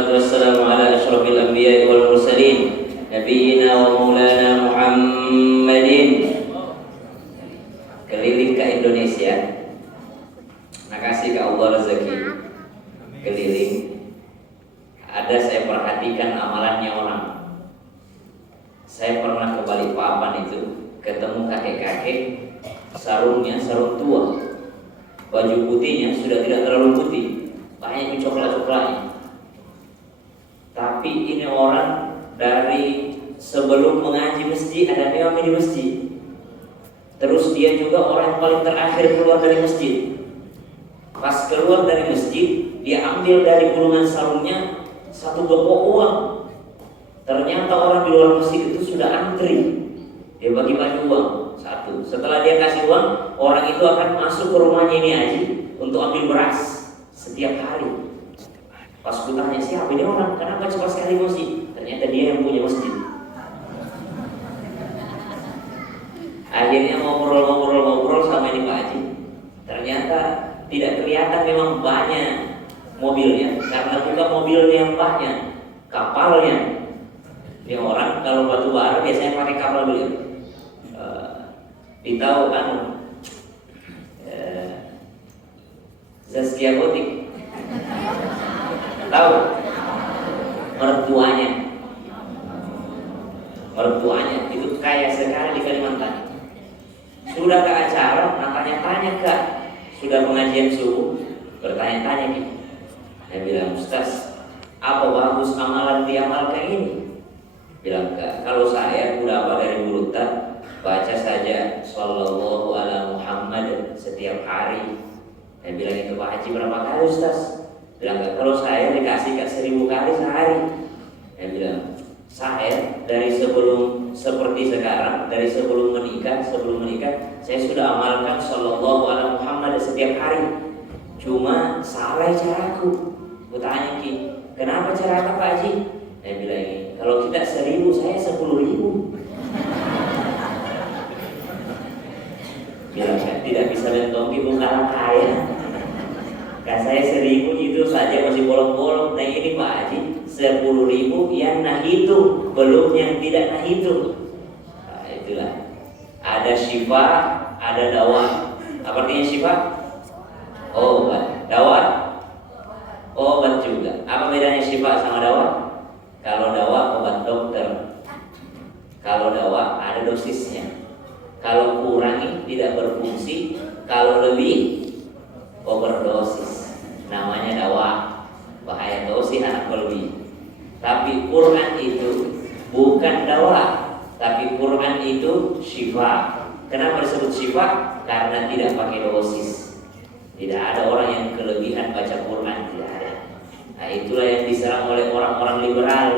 wassalatu wassalamu ala asyrafil anbiya'i wal mursalin nabiyyina wa maulana Muhammadin. Keliling ke Indonesia, makasih ke Allah rezeki keliling. Ada saya perhatikan amalannya orang. Saya pernah ke Balikpapan itu, ketemu kakek-kakek, sarungnya sarung tua, baju putihnya sudah tidak terlalu putih, banyak coklat-coklatnya. Tapi ini orang dari sebelum mengaji masjid ada mewah di masjid. Terus dia juga orang yang paling terakhir keluar dari masjid. Pas keluar dari masjid, dia ambil dari gulungan sarungnya satu gepok uang. Ternyata orang di luar masjid itu sudah antri. Dia bagi-bagi uang satu. Setelah dia kasih uang, orang itu akan masuk ke rumahnya ini Haji untuk ambil beras setiap hari. Pas aku tanya, siapa ini orang? Kenapa cepat sekali masjid? Ternyata dia yang punya masjid. Akhirnya ngobrol sama ini Pak Haji. Ternyata tidak kelihatan memang banyak mobilnya, karena bukan mobilnya yang banyak, kapalnya. Ini orang kalau batu bara biasanya pakai kapal dulu. Ditahu Zaskia Gotik, tahu mertuanya itu kaya sekali di Kalimantan. Sudah ke acara, tanya-tanya Kak, sudah pengajian subuh, bertanya-tanya gitu. Dia bilang, Ustaz, apa bagus amalan diamalkan ini? Bilang, Kak, kalau saya udah apa dari mulut baca saja Sallallahu ala Muhammad setiap hari. Dia bilang, itu Pak Haji berapa kali Ustaz? Bilang, kalau saya dikasih 1000 kali sehari. Dia bilang, saya dari sebelum seperti sekarang, dari sebelum menikah, saya sudah amalkan Sallallahu ala Muhammad setiap hari. Cuma salah caraku. Kutanya Ki, kenapa cara Pak Haji? Dia bilang ini, kalau kita 1000, saya 10.000. Bilang, tidak bisa lentong di muka kaya. Kan saya 1000 itu saja masih bolong-bolong. Nah ini Pak Haji 10.000 yang nah itu, belum yang tidak nah itu. Nah, itulah. Ada syifa, ada dawa. Apa artinya syifa? Obat. Dawa? Obat juga. Apa bedanya syifa sama dawa? Kalau dawa obat dokter. Kalau dawa ada dosisnya. Kalau kurangi tidak berfungsi, kalau lebih overdosis. Namanya dawa. Bahaya dosis anak berlebih. Tapi Quran itu bukan dawa, tapi Quran itu syifa. Kenapa disebut syifa? Karena tidak pakai dosis. Tidak ada orang yang kelebihan baca Quran, tidak ada. Nah itulah yang diserang oleh orang-orang liberal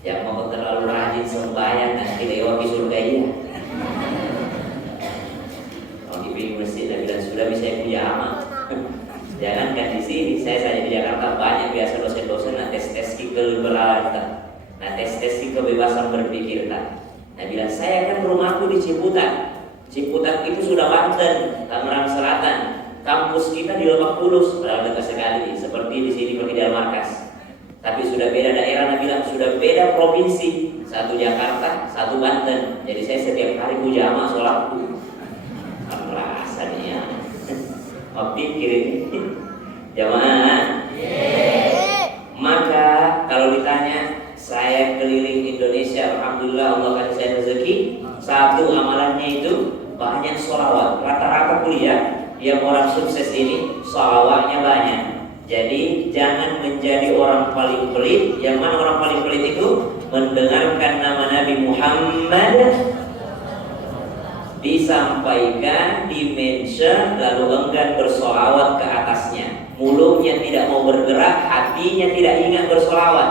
yang mau terlalu rajin sembahyang nanti lewat di surga ya. Kalau di masjid dan bilang sudah bisa ikut jamaah. Jangankan di sini, saya saja di Jakarta banyak biasa dosen-dosen tes keliberalan, tes kebebasan berpikir Nah bilang saya kan rumahku di Ciputat. Ciputat itu sudah Banten, Tangerang Selatan. Kampus kita di Lebak Bulus, padahal dekat sekali, seperti di sini Pertigaan Markas. Tapi sudah beda daerah, Nabi bilang sudah beda provinsi. Satu Jakarta, satu Banten. Jadi saya setiap hari jamaah sholatku. Rasanya mau pikir ini jamaah. Maka kalau ditanya, saya keliling Indonesia, alhamdulillah Allah kasih saya rezeki. Satu amalannya itu banyak sholawat. Rata-rata kuliah yang orang sukses ini sholawatnya banyak. Jadi jangan menjadi orang paling pelit. Yang mana orang paling pelit itu? Mendengarkan nama Nabi Muhammad disampaikan, dimention, lalu enggan bersolawat ke atasnya. Mulutnya tidak mau bergerak, hatinya tidak ingat bersolawat.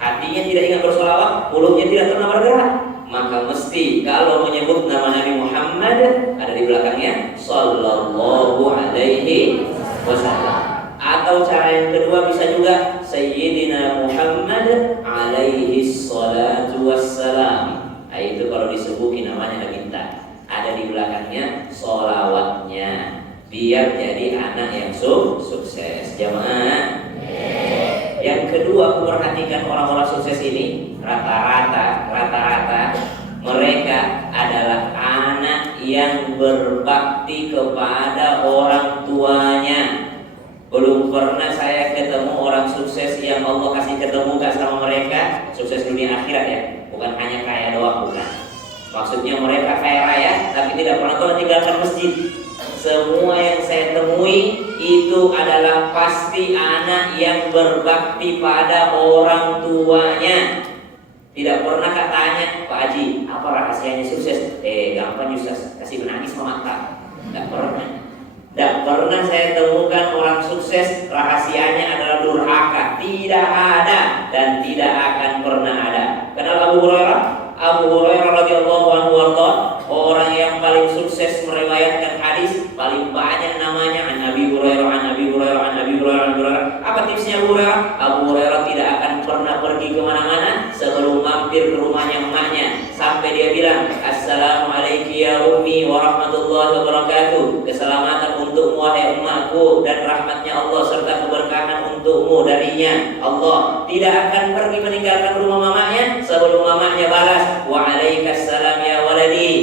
Hatinya tidak ingat bersolawat, mulutnya tidak pernah bergerak. Maka mesti kalau menyebut nama Nabi Muhammad ada di belakangnya Sallallahu alaihi wasallam. Atau cara yang kedua bisa juga Sayyidina Muhammad alaihi salatu wassalam. Nah, itu kalau disebutin namanya minta. Ada di belakangnya sholawatnya, biar jadi anak yang sukses. Jamaah. Yang kedua, aku perhatikan orang-orang sukses ini rata-rata mereka adalah anak yang berbakti kepada orang tuanya. Belum pernah saya ketemu orang sukses yang Allah kasih ketemu gak sama mereka, sukses dunia akhirat ya, bukan hanya kaya doang, bukan. Maksudnya mereka kaya raya tapi tidak pernah tuh tinggalkan masjid. Semua yang saya temui itu adalah pasti anak yang berbakti pada orang tuanya. Tidak pernah katanya, Pak Haji, apa rahasianya sukses? Gampang Yusuf, kasih menangis sama mata. Tidak pernah. Tidak pernah saya temukan orang sukses rahasianya adalah durhaka. Tidak ada dan tidak akan pernah ada. Kenal Abu Hurairah? Abu Hurairah radhiyallahu anhu orang yang paling sukses meriwayatkan hadis, paling banyak namanya an Abi Hurairah, an Abi Hurairah, an Abi Hurairah, an Abi Hurairah. Apa tipsnya Abu Hurairah? Abu Hurairah tidak akan pernah pergi kemana-mana sebelum mampir ke rumahnya emaknya, sampai dia bilang, Assalamualaikum ya ummi warahmatullahi wabarakatuh. Keselamatan untukmu wahai emakku, dan rahmatnya Allah serta keberkahan untukmu darinya Allah. Tidak akan pergi meninggalkan rumah mamanya sebelum mamanya balas, Waalaikumsalam ya waladi,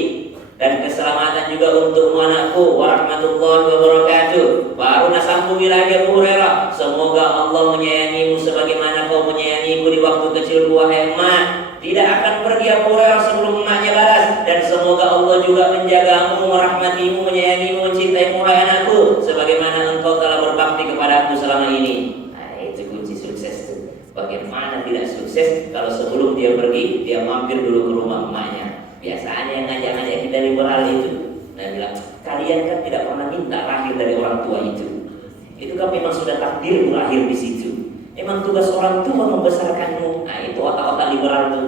dan keselamatan juga untukmu anakku warahmatullahi wabarakatuh. Baru sambungi lagi Abu Hurairah, semoga Allah menyayangimu sebagaimana kau menyayangiku di waktu kecilku wahai emak. Tidak akan pergi Abu Hurairah sebelum emaknya balas, dan semoga Allah juga menjagamu, merahmatimu, menyayangimu, mencintaimu wahai anakku sebagaimana engkau telah berbakti kepadaku selama ini. Nah, itu kunci sukses tuh. Bagaimana tidak sukses kalau sebelum dia pergi dia mampir dulu ke rumah emaknya. Biasanya yang ngajak-ngajak kita liberal itu, nah bilang, kalian kan tidak pernah minta lahir dari orang tua itu. Itu kan memang sudah takdir lahir di situ. Emang tugas orang tua membesarkanmu. Nah itu otak-otak liberal tuh.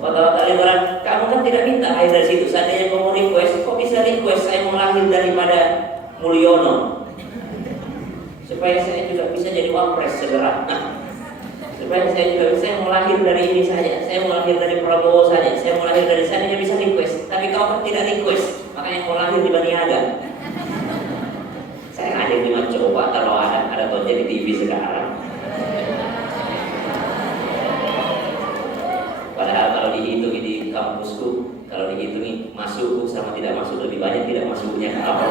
Otak-otak liberal, kamu kan tidak minta lahir dari situ. Seandainya kamu request, kok bisa request saya mau lahir daripada Mulyono, supaya saya juga bisa jadi wapres segera. Supaya saya juga bisa mau lahir dari ini saja, saya mau lahir dari Prabowo saja, saya mau lahir dari sana bisa request. Tapi kau kan tidak request, makanya mau lahir di Bani Adam. Saya ada cuma coba kalau ada tonton di TV sekarang. Padahal kalau dihitung di kampusku, kalau dihitung masukku sama tidak masuk lebih banyak tidak masuknya ke apa?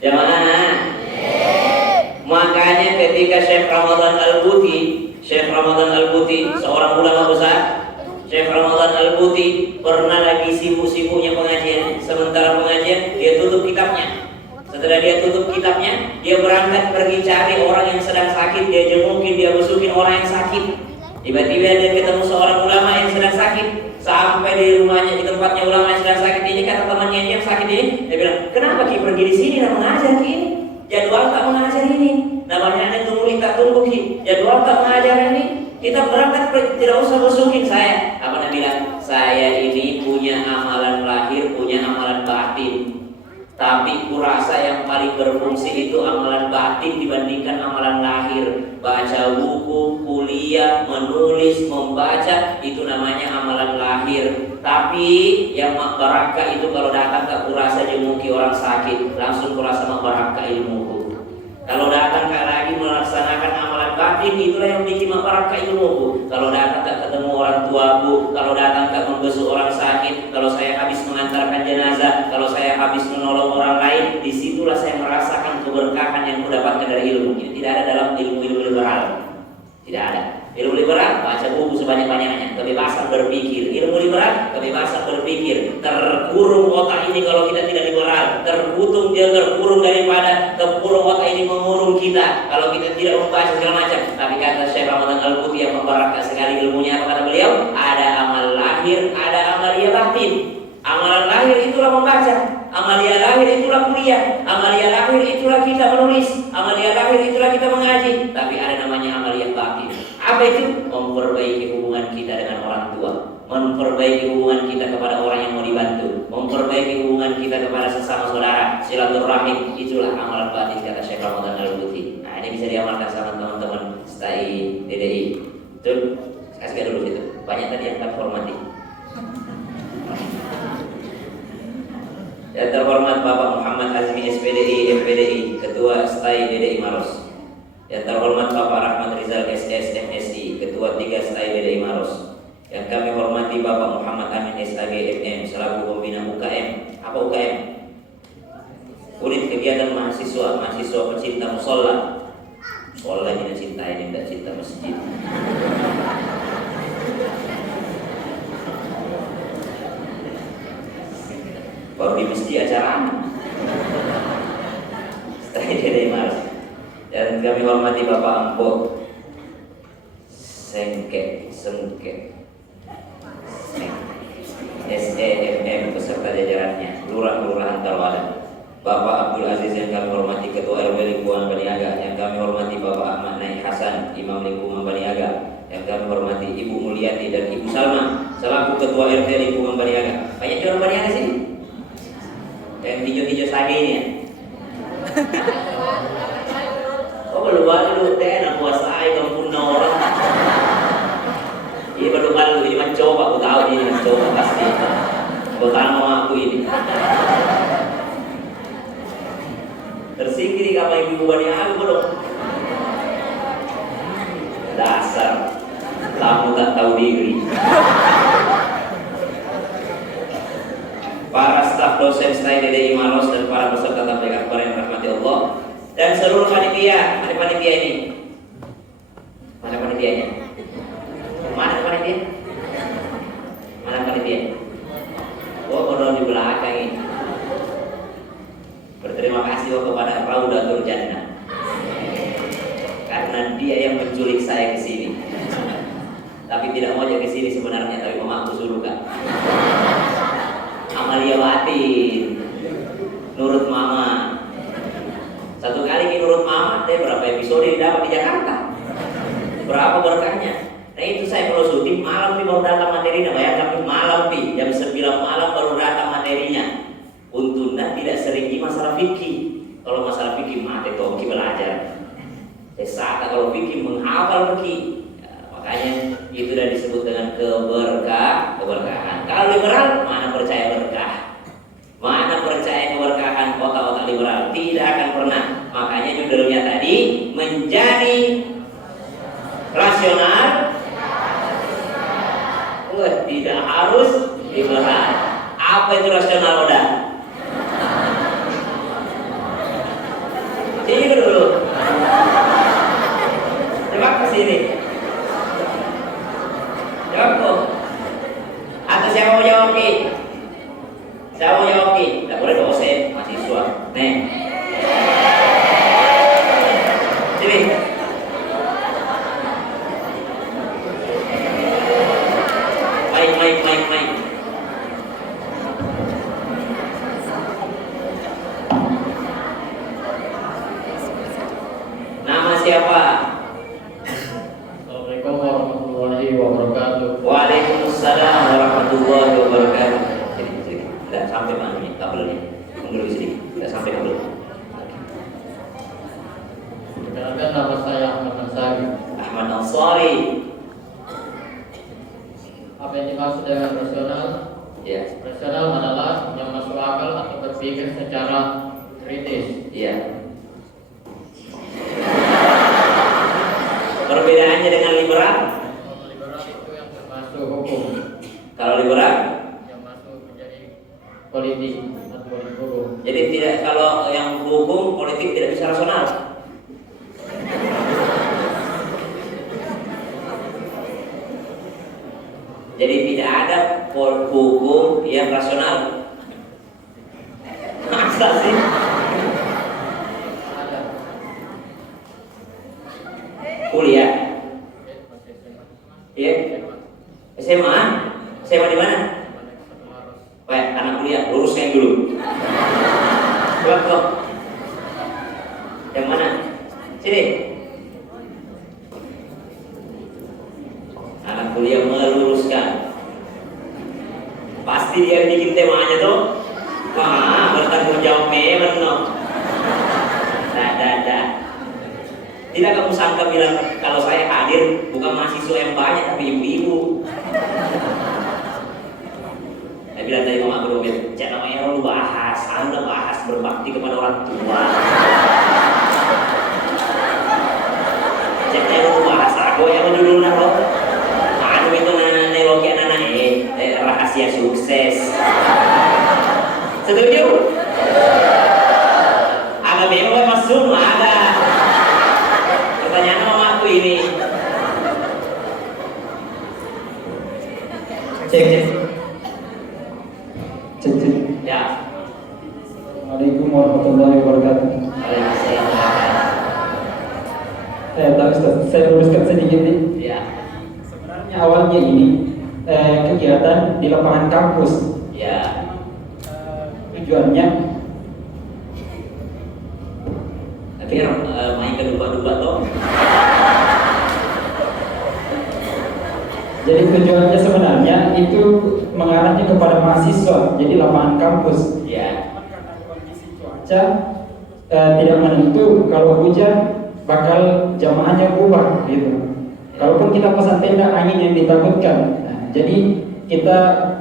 Jamaah. Makanya ketika Syekh Ramadan Al-Buti seorang ulama besar, Syekh Ramadan Al-Buti pernah lagi sibuk-sibuknya pengajian. Sementara pengajian dia tutup kitabnya. Setelah dia tutup kitabnya, dia berangkat pergi cari orang yang sedang sakit. Dia jengukin, dia besukin orang yang sakit. Tiba-tiba dia ketemu seorang ulama yang sedang sakit. Sampai di rumahnya, di tempatnya ulama yang sedang sakit ini, kata temannya yang sakit ini, dia bilang, kenapa Ki pergi di sini dan mengajar Ki ini? Jadwal tak mengajar ini, namanya anak tunggu tak tunggu Ki. Jadwal tak mengajar ini, kita berangkat tidak usah besukin saya. Apa dia bilang? Saya ini punya amalan lahir, punya amalan batin. Tapi kurasa yang paling berfungsi itu amalan batin dibandingkan amalan lahir. Baca buku, kuliah, menulis, membaca, itu namanya amalan lahir. Tapi yang makbarakah itu kalau datang ke kurasa jemuki orang sakit, langsung kurasa makbarakah ilmuku. Kalau datang lagi melaksanakan amalan batin, itulah yang bikin makbarakah ilmuku. Kalau datang tak ketemu orang tuaku, kalau datang tak membesuk orang sakit, kalau saya habis mengantarkan jenazah, kalau saya habis menolong orang lain, disitulah saya merasakan keberkahan yang kudapatkan dari ilmu. Ini tidak ada dalam ilmu-ilmu liberal. Tidak ada. Ilmu liberal, baca buku sebanyak-banyaknya, kebebasan berpikir. Ilmu liberal, kebebasan berpikir. Terkurung otak ini kalau kita tidak liberal. Terkurung daripada terkurung otak ini mengurung kita kalau kita tidak membaca segala macam. Tapi kata Syekh Ramadan Al-Buti yang membarakah sekali ilmunya, apa kata beliau? Ada amal lahir, ada amalia batin. Amalan lahir itulah membaca, amalia lahir itulah kuliah, amalia lahir itulah kita menulis, amalia lahir itulah kita mengaji. Tapi ada namanya amalia batin. Apa itu? Memperbaiki hubungan kita dengan orang tua, memperbaiki hubungan kita kepada orang yang mau dibantu, memperbaiki hubungan kita kepada sesama saudara, silaturahim. Itulah amalan batin kata Syekh Ramadan Al-Buti. Nah, ini bisa diamalkan sama teman-teman STI, DDI. Betul? Kasih dulu situ. Banyak tadi yang tak hormati. Yang terhormat Bapak Muhammad Azmi SPDI, FPDI, Ketua STI DDI Maros. Yang terhormat Bapak Rahmat Rizal SS MSI, Ketua 3 STAI DDI Maros. Yang kami hormati Bapak Muhammad Amin SAG MM selaku pembina UKM. Apa UKM? Unit Kegiatan Mahasiswa Pecinta Musola. Musola tidak cinta ini, tidak cinta masjid. Baru di masjid acara STAI DDI Maros. Dan kami hormati Bapak Ampo Sengke SEMM beserta jajarannya, Lurah-Lurahan Talwadan. Bapak Abdul Aziz yang kami hormati, Ketua RW Lingkungan Baniaga. Yang kami hormati Bapak Ahmad Naik Hasan, Imam Lingkungan Baniaga. Yang kami hormati Ibu Mulyati dan Ibu Salma selaku Ketua RT Lingkungan Baniaga. Banyak orang Baniaga sini? Yang hijau-hijau sage ini ya? Oh baru-baru deh anak puasa kampung orang. Ini baru-baru ini mencoba, aku tahu ini mencoba pasti. Bukan mau aku ini. Tersingkir kapal ibu bani aku belum. Dasar kamu tak tahu diri. Para staf dosen STAI DDI Maros dan para peserta tabligh akbar yang rahmati Allah dan seluruh panitia. Mana panitia ini? Mana panitianya? Mana panitia? Mana panitia? Oh, orang di belakang ini. Berterima kasih kepada Raudatul Jannah karena dia yang menculik saya ke sini. Tapi tidak mau aja ke sini sebenarnya, tapi mamaku suruh kan. Amaliawati nurut mama. Satu kali nurut mama, deh berapa episode dapat di Jakarta. Berapa berkahnya. Nah itu saya kalau syuting malam nih baru datang materinya. Bayangkan malam nih jam 9 malam baru datang materinya. Untungnya tidak sering di masalah fikih. Kalau masalah fikih mati toki belajar. Saat kalau fikih menghafal fikih. Makanya itu sudah disebut dengan keberkahan. Kalau liberal mana percaya berkah, mana percaya keberkahan, otak-otak liberal tidak akan pernah. Makanya judulnya tadi menjadi rasional, tidak harus liberal. Apa itu rasional udah? Sini dulu. Coba ke sini. Jawab. Atau siapa mau jawab ki? Siapa mau jawab ki? Tidak boleh dosen, mahasiswa. Nih. Sini. Maik. Nama siapa? Assalamualaikum warahmatullahi wabarakatuh. Waalaikumsalam warahmatullahi wabarakatuh. Sini. Tidak sampai mana nih kabelnya? Mundur di sini. Tidak sampai kabel. Perkenalkan nama saya Ahmad Ansari. Ahmad Ansari. Apa yang dimaksud dengan rasional? Ya. Rasional adalah yang masuk akal atau berpikir secara kritis. Iya. Perbedaannya dengan liberal? Kalau liberal itu yang termasuk hukum. Kalau liberal? Yang masuk menjadi politik atau politik hukum. Jadi tidak, kalau yang hukum politik tidak bisa rasional. Jadi tidak ada hukum yang rasional. Masa sih? Ada. Kuliah? Masih SMA. Iya. SMA? SMA di mana? Harus. Baik, anak kuliah, luruskan dulu. Kok? Yang mana? Sini. Anak kuliah meluruskan. Pasti dia bikin temanya tuh. Wah, bertanggung jawab memang no. Dah. Tidak kamu sangka bilang kalau saya hadir bukan mahasiswa yang banyak tapi ibu-ibu. Saya bilang tadi mama berubah, jangan namanya lu bahas, anda bahas berbakti kepada orang tua. Setuju? Agak memang masuk ada. Pertanyaan sama aku ini. Cek. Ya. Assalamualaikum warahmatullahi wabarakatuh. Ustaz, saya luruskan sedikit nih. Ya. Sebenarnya awalnya ini kegiatan di lapangan kampus. Ya. Tujuannya Tapi kan main ke duba-duba toh. jadi tujuannya sebenarnya itu mengarahnya kepada mahasiswa. Jadi lapangan kampus. Ya. Kondisi cuaca tidak menentu, kalau hujan bakal jamaahnya bubar gitu. Kalaupun kita pesan tenda, angin yang ditakutkan. Nah, jadi kita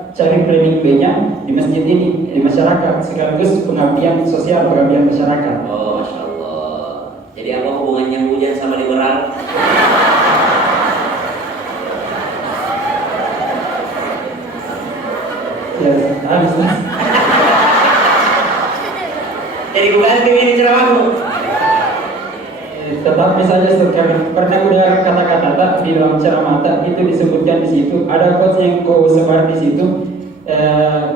cari planning B-nya di masjid ini, di masyarakat, sekaligus pengabdian sosial, pengabdian masyarakat. Oh, Masya Allah. Jadi apa hubungannya hujan sama liberal? Ya, habis lah. Jadi gue ganti ini ceramahmu. Tetapi saja sekarang pernah udah kata-kata di dalam ceramah itu disebutkan di situ. Ada quotes yang kau sebar di situ.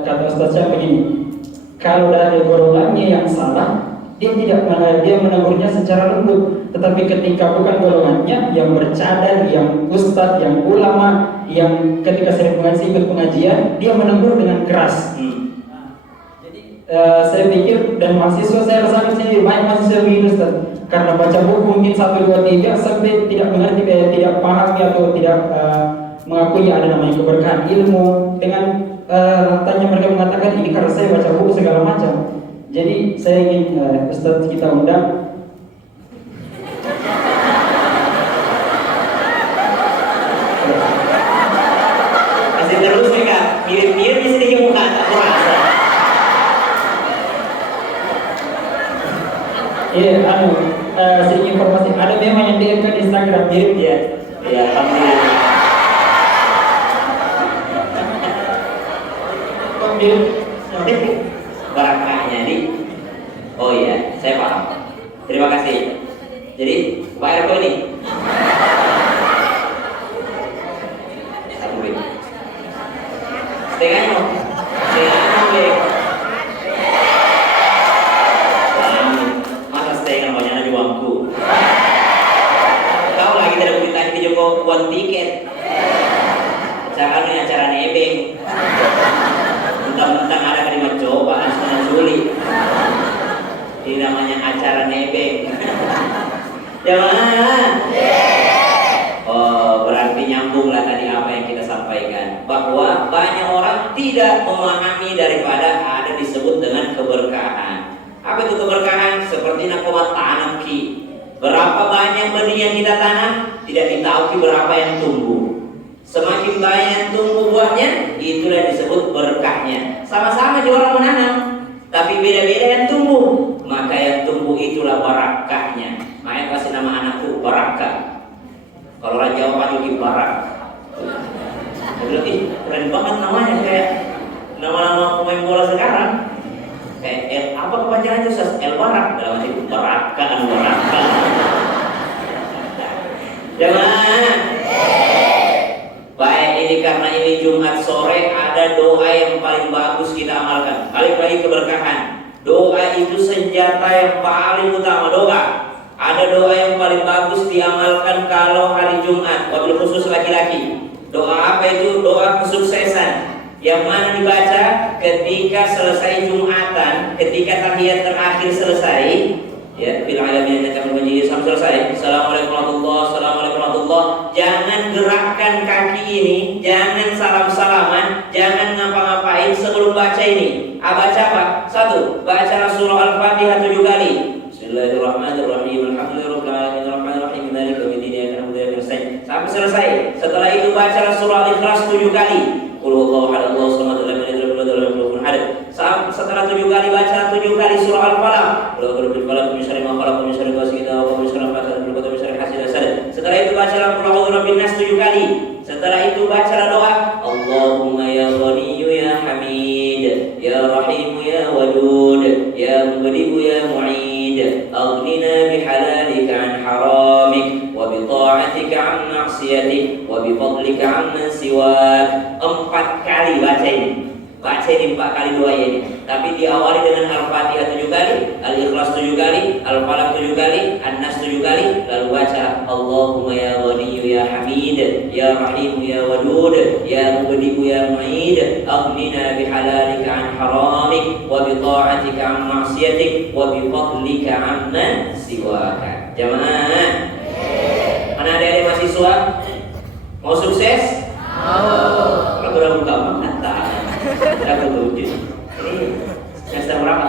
Kata Ustaznya begini, kalau dari golongannya yang salah, dia menegurnya secara lembut. Tetapi ketika bukan golongannya, yang bercadar, yang ustadz, yang ulama, yang ketika sering mengaji ikut pengajian, dia menegur dengan keras. Jadi saya pikir, dan mahasiswa saya rasakan sendiri, banyak mahasiswa begini Ustaz, karena baca buku mungkin 1, 2, 3 sampai tidak mengerti, tidak paham atau tidak mengakui ada namanya keberkahan ilmu. Dengan lantainya mereka mengatakan ini karena saya baca buku segala macam. Jadi saya ingin Ustaz kita undang. Masih terus nih Kak, mirip-mirip di sedikit muka, tak merasa. Iya, sedikit informasi. Ada memang yang DM di Instagram mirip Iya, iya, alhamdulillah. mirip. Barakahnya nih. Oh iya, saya paham. Terima kasih. Jadi, bayar kau ini. Satu duit. Setengahnya. Setengahnya. Masa setengah banyak uangku. Kau lagi tidak berita di Joko uang tiket. Jangan ini acara nebeng. Mentang-mentang ada kalimat cobaan sama sulit. Ini namanya acara nebeng. Jamaah. Oh, berarti nyambunglah tadi apa yang kita sampaikan, bahwa banyak orang tidak memahami daripada ada disebut dengan keberkahan. Apa itu keberkahan? Seperti nakomat tanam ki. Berapa banyak benih yang kita tanam, tidak ditahu berapa yang tumbuh. Semakin banyak yang tumbuh buahnya, itulah yang disebut berkahnya. Sama-sama juga orang menanam, tapi beda-beda yang tumbuh. Maka yang tumbuh itulah barakahnya. Makanya kasih nama anakku Barakah. Kalau orang Jawa kan lebih barak. Berarti keren banget namanya, kayak nama-nama pemain bola sekarang. Kayak apa kepanjangannya Ustaz? El Barak, dalam arti Barakah, Barakah. Jamaah. Baik, ini karena ini Jumat sore, ada doa yang paling bagus kita amalkan. Balik lagi keberkahan. Doa itu senjata yang paling utama. Doa. Ada doa yang paling bagus diamalkan kalau hari Jumat, wabil khusus laki-laki. Doa apa itu? Doa kesuksesan. Yang mana dibaca ketika selesai Jumatan, ketika tahiyat terakhir selesai. Ya, bil alamin yang kami menjadi sampai selesai. Assalamualaikum warahmatullahi wabarakatuh. Jangan gerakkan kaki ini, jangan salam-salaman, jangan ngapa-ngapain sebelum baca ini. Baca apa? 1. Baca surah Al-Fatihah 7 kali. Bismillahirrahmanirrahim. Alhamdulillahirabbil alamin arrahmanirrahim maliki yaumiddin iyyaka na'budu wa iyyaka nasta'in. Sampai selesai. Setelah itu baca surah Al-Ikhlas 7 kali. Qul huwallahu ahad, Allahu samad, lam yalid walam yulad walam yakul lahu kufuwan ahad. Setelah 7 kali baca 7 kali surah Al-Falaq. Qul a'udzu birabbil falaq min syarri ma khalaq min syarri ghasiqin idza waqab min syarri hasidin idza hasad min syarri hasidin idza hasad. Setelah itu baca qul a'udzu birabbin nas 7 kali. Setelah itu baca doa Allahumma ya Ghaniyyu ya Hamid ya Rahim ya Wadud bifadlika amman siwak. 4 kali baca ini. Baca ini 4 kali doa ini. Tapi diawali dengan Al-Fatihah 7 kali, Al-Ikhlas 7 kali, Al-Falaq 7 kali, An-Nas 7 kali, lalu baca Allahumma ya Ghaniyyu ya Hamid, ya Rahim ya Wadud, ya Mubdi'u ya Mu'id, aghnina bihalalika an haramik, wa bi ta'atika an ma'siyatik, wa bi fadlika amman siwaka. Jamaah. Mana adik-adik mahasiswa? Mau sukses? Mau. Lagu-lagu kamu kata. Lagu tujuh. Ini semester berapa?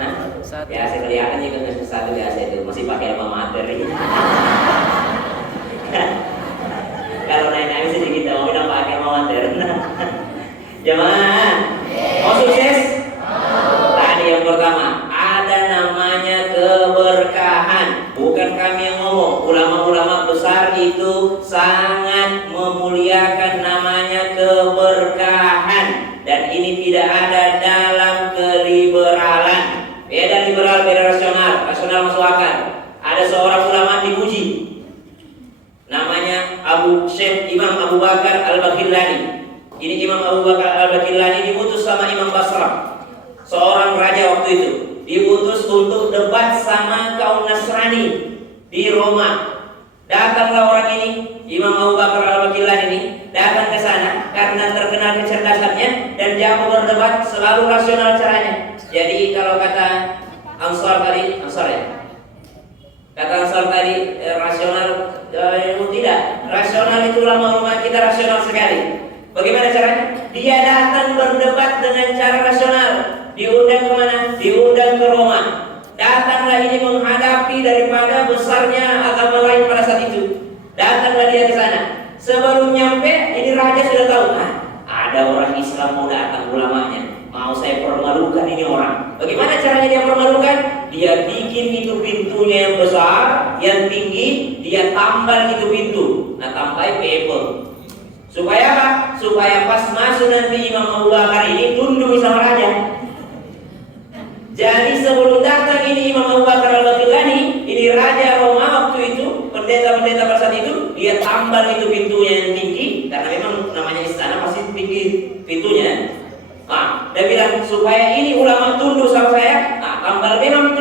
Hah? Ya saya kelihatan juga semester 1 biasa itu masih pakai alma mater. Kalau naik-naik sih kita mau bilang pakai alma mater. Jamaah, mau sukses? Tadi yang pertama ada namanya keberkahan. Bukan kami yang ngomong, ulama-ulama besar itu sangat memuliakan namanya keberkahan. Dan ini tidak ada dalam keliberalan. Beda liberal, beda rasional. Rasional masuk akal. Ada seorang ulama dipuji, namanya Syekh Imam Abu Bakar Al-Baqillani. Ini Imam Abu Bakar Al-Baqillani diutus sama Imam Basrah, seorang raja waktu itu. Diutus untuk debat sama kaum Nasrani di Roma. Datanglah orang ini, Imam Abu Bakar Al-Baqillani ini datang ke sana karena terkenal kecerdasannya dan jago berdebat, selalu rasional caranya. Jadi kalau kata Ansar tadi, Ansar ya? Kata Ansar tadi rasional, tidak. Rasional itu ulama-ulama kita rasional sekali. Bagaimana caranya? Dia datang berdebat dengan cara rasional. Diundang kemana? Diundang ke Roma. Datanglah ini menghadapi daripada besarnya agama lain pada saat itu. Datanglah dia ke sana. Sebelum nyampe, ini raja sudah tahu. Ada orang Islam mau datang, ulamanya. Mau saya permalukan ini orang. Bagaimana caranya dia permalukan? Dia bikin itu pintunya yang besar, yang tinggi, dia tambal itu pintu. Nah, tambai paper. Supaya apa? Supaya pas masuk nanti Imam Abu Bakar ini tunduk sama raja. Jadi sebelum datang ini Imam Abu Bakar Al-Baqillani, ini raja Roma waktu itu, pendeta-pendeta pada saat itu, dia tambal itu pintunya yang tinggi, karena memang namanya istana pasti tinggi pintunya. Dia bilang supaya ini ulama tunduk sama saya, tambal memang itu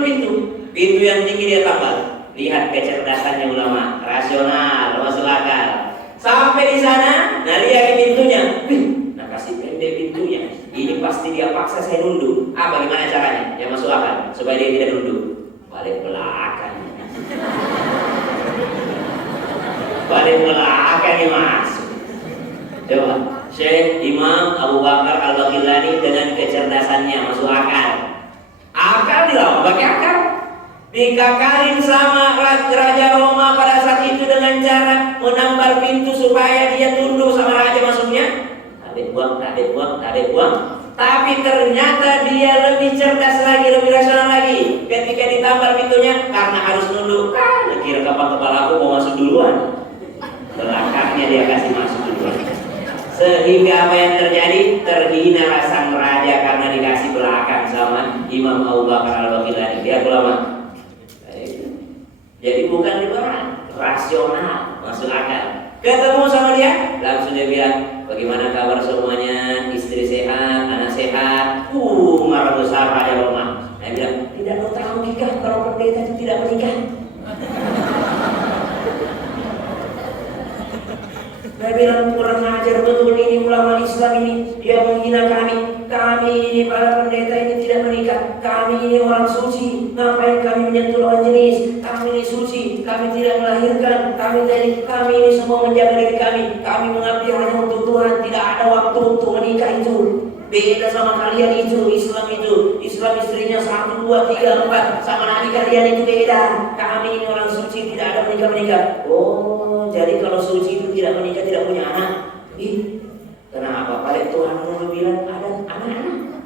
pintu yang tinggi dia tambal. Lihat kecerdasannya ulama, rasional, masuk akal. Sampai di sana, nah lihat pintunya, nah kasih pendek pintunya. Ini pasti dia paksa saya nunduk. Bagaimana caranya? Ya masuk akal supaya dia tidak nunduk. Balik belakang. Balik belakang ini masuk. Coba Syekh Imam Abu Bakar Al-Baqillani dengan kecerdasannya masuk akal. Akal dilawan pakai akal. Dikakalin sama Raja Roma pada saat itu dengan cara menambal pintu supaya dia tunduk sama raja masuknya. Tarik buang. Tapi ternyata dia lebih cerdas lagi, lebih rasional lagi. Ketika ditambal pintunya, karena harus nunduk. Kira kapan kepala aku mau masuk duluan. Belakangnya dia kasih masuk duluan. Sehingga apa yang terjadi? Terhina sang raja karena dikasih belakang sama Imam Abu Bakar Al-Baqillani. Dia ulama. Jadi bukan liberal, rasional, masuk akal. Ketemu sama dia, langsung dia bilang, bagaimana kabar semuanya? Istri sehat, anak sehat. Marah besar Raja Roma. Dia bilang, tidak mau tahu nikah kalau pendeta itu tidak menikah. Dia bilang kurang ajar betul ini ulama Islam ini. Dia menghina kami. Kami ini para pendeta ini tidak menikah. Kami ini orang suci. Ngapain kami menyentuh lawan jenis? Kami ini suci. Kami tidak melahirkan. Kami ini semua menjaga diri kami. Kami mengabdi hanya untuk Tuhan. Tidak ada waktu untuk menikah itu. Beda sama kalian itu. Islam istrinya 1, 2, 3, 4. Sama nabi kalian itu beda. Kami ini orang suci. Tidak ada menikah. Oh, jadi kalau suci itu tidak menikah, tidak punya anak. Kenapa pada Tuhan bilang ada anak-anak?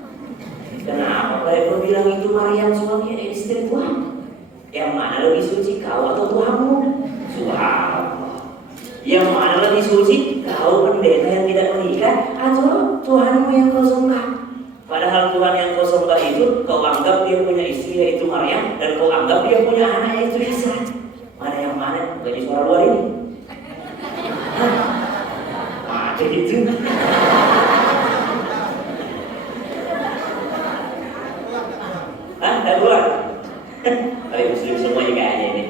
Kenapa pada bilang itu Maryam suaminya istri Tuhan? Yang mana lebih suci, kau atau Tuhanmu? Subhanallah. Yang mana lebih suci, kau pendeta yang tidak menikah atau Tuhanmu yang kau sembah? Padahal Tuhan yang kau sembah itu kau anggap dia punya istri yaitu Maryam, dan kau anggap dia punya anak yaitu Isa. Mana yang mana? Bagi suara luar ini. gitu. Tak keluar. Tapi muslim semua juga aja ini.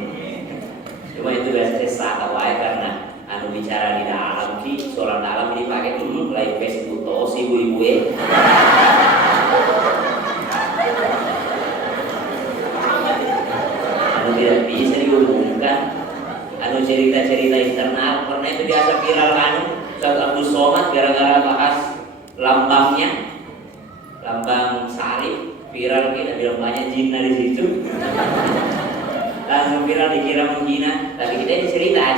Cuma itu biasanya sah wae karena anu bicara di dalam ki, suara dalam ini pakai live Facebook tuh si ibu-ibu anu tidak bisa dihubungkan. Anu cerita-cerita internal pernah itu biasa viral anu Ustaz Abdul Somad gara-gara bahas lambangnya, lambang Sarif viral kita bilang banyak jinna di situ. Langsung viral dikira menghina, tapi kita ini cerita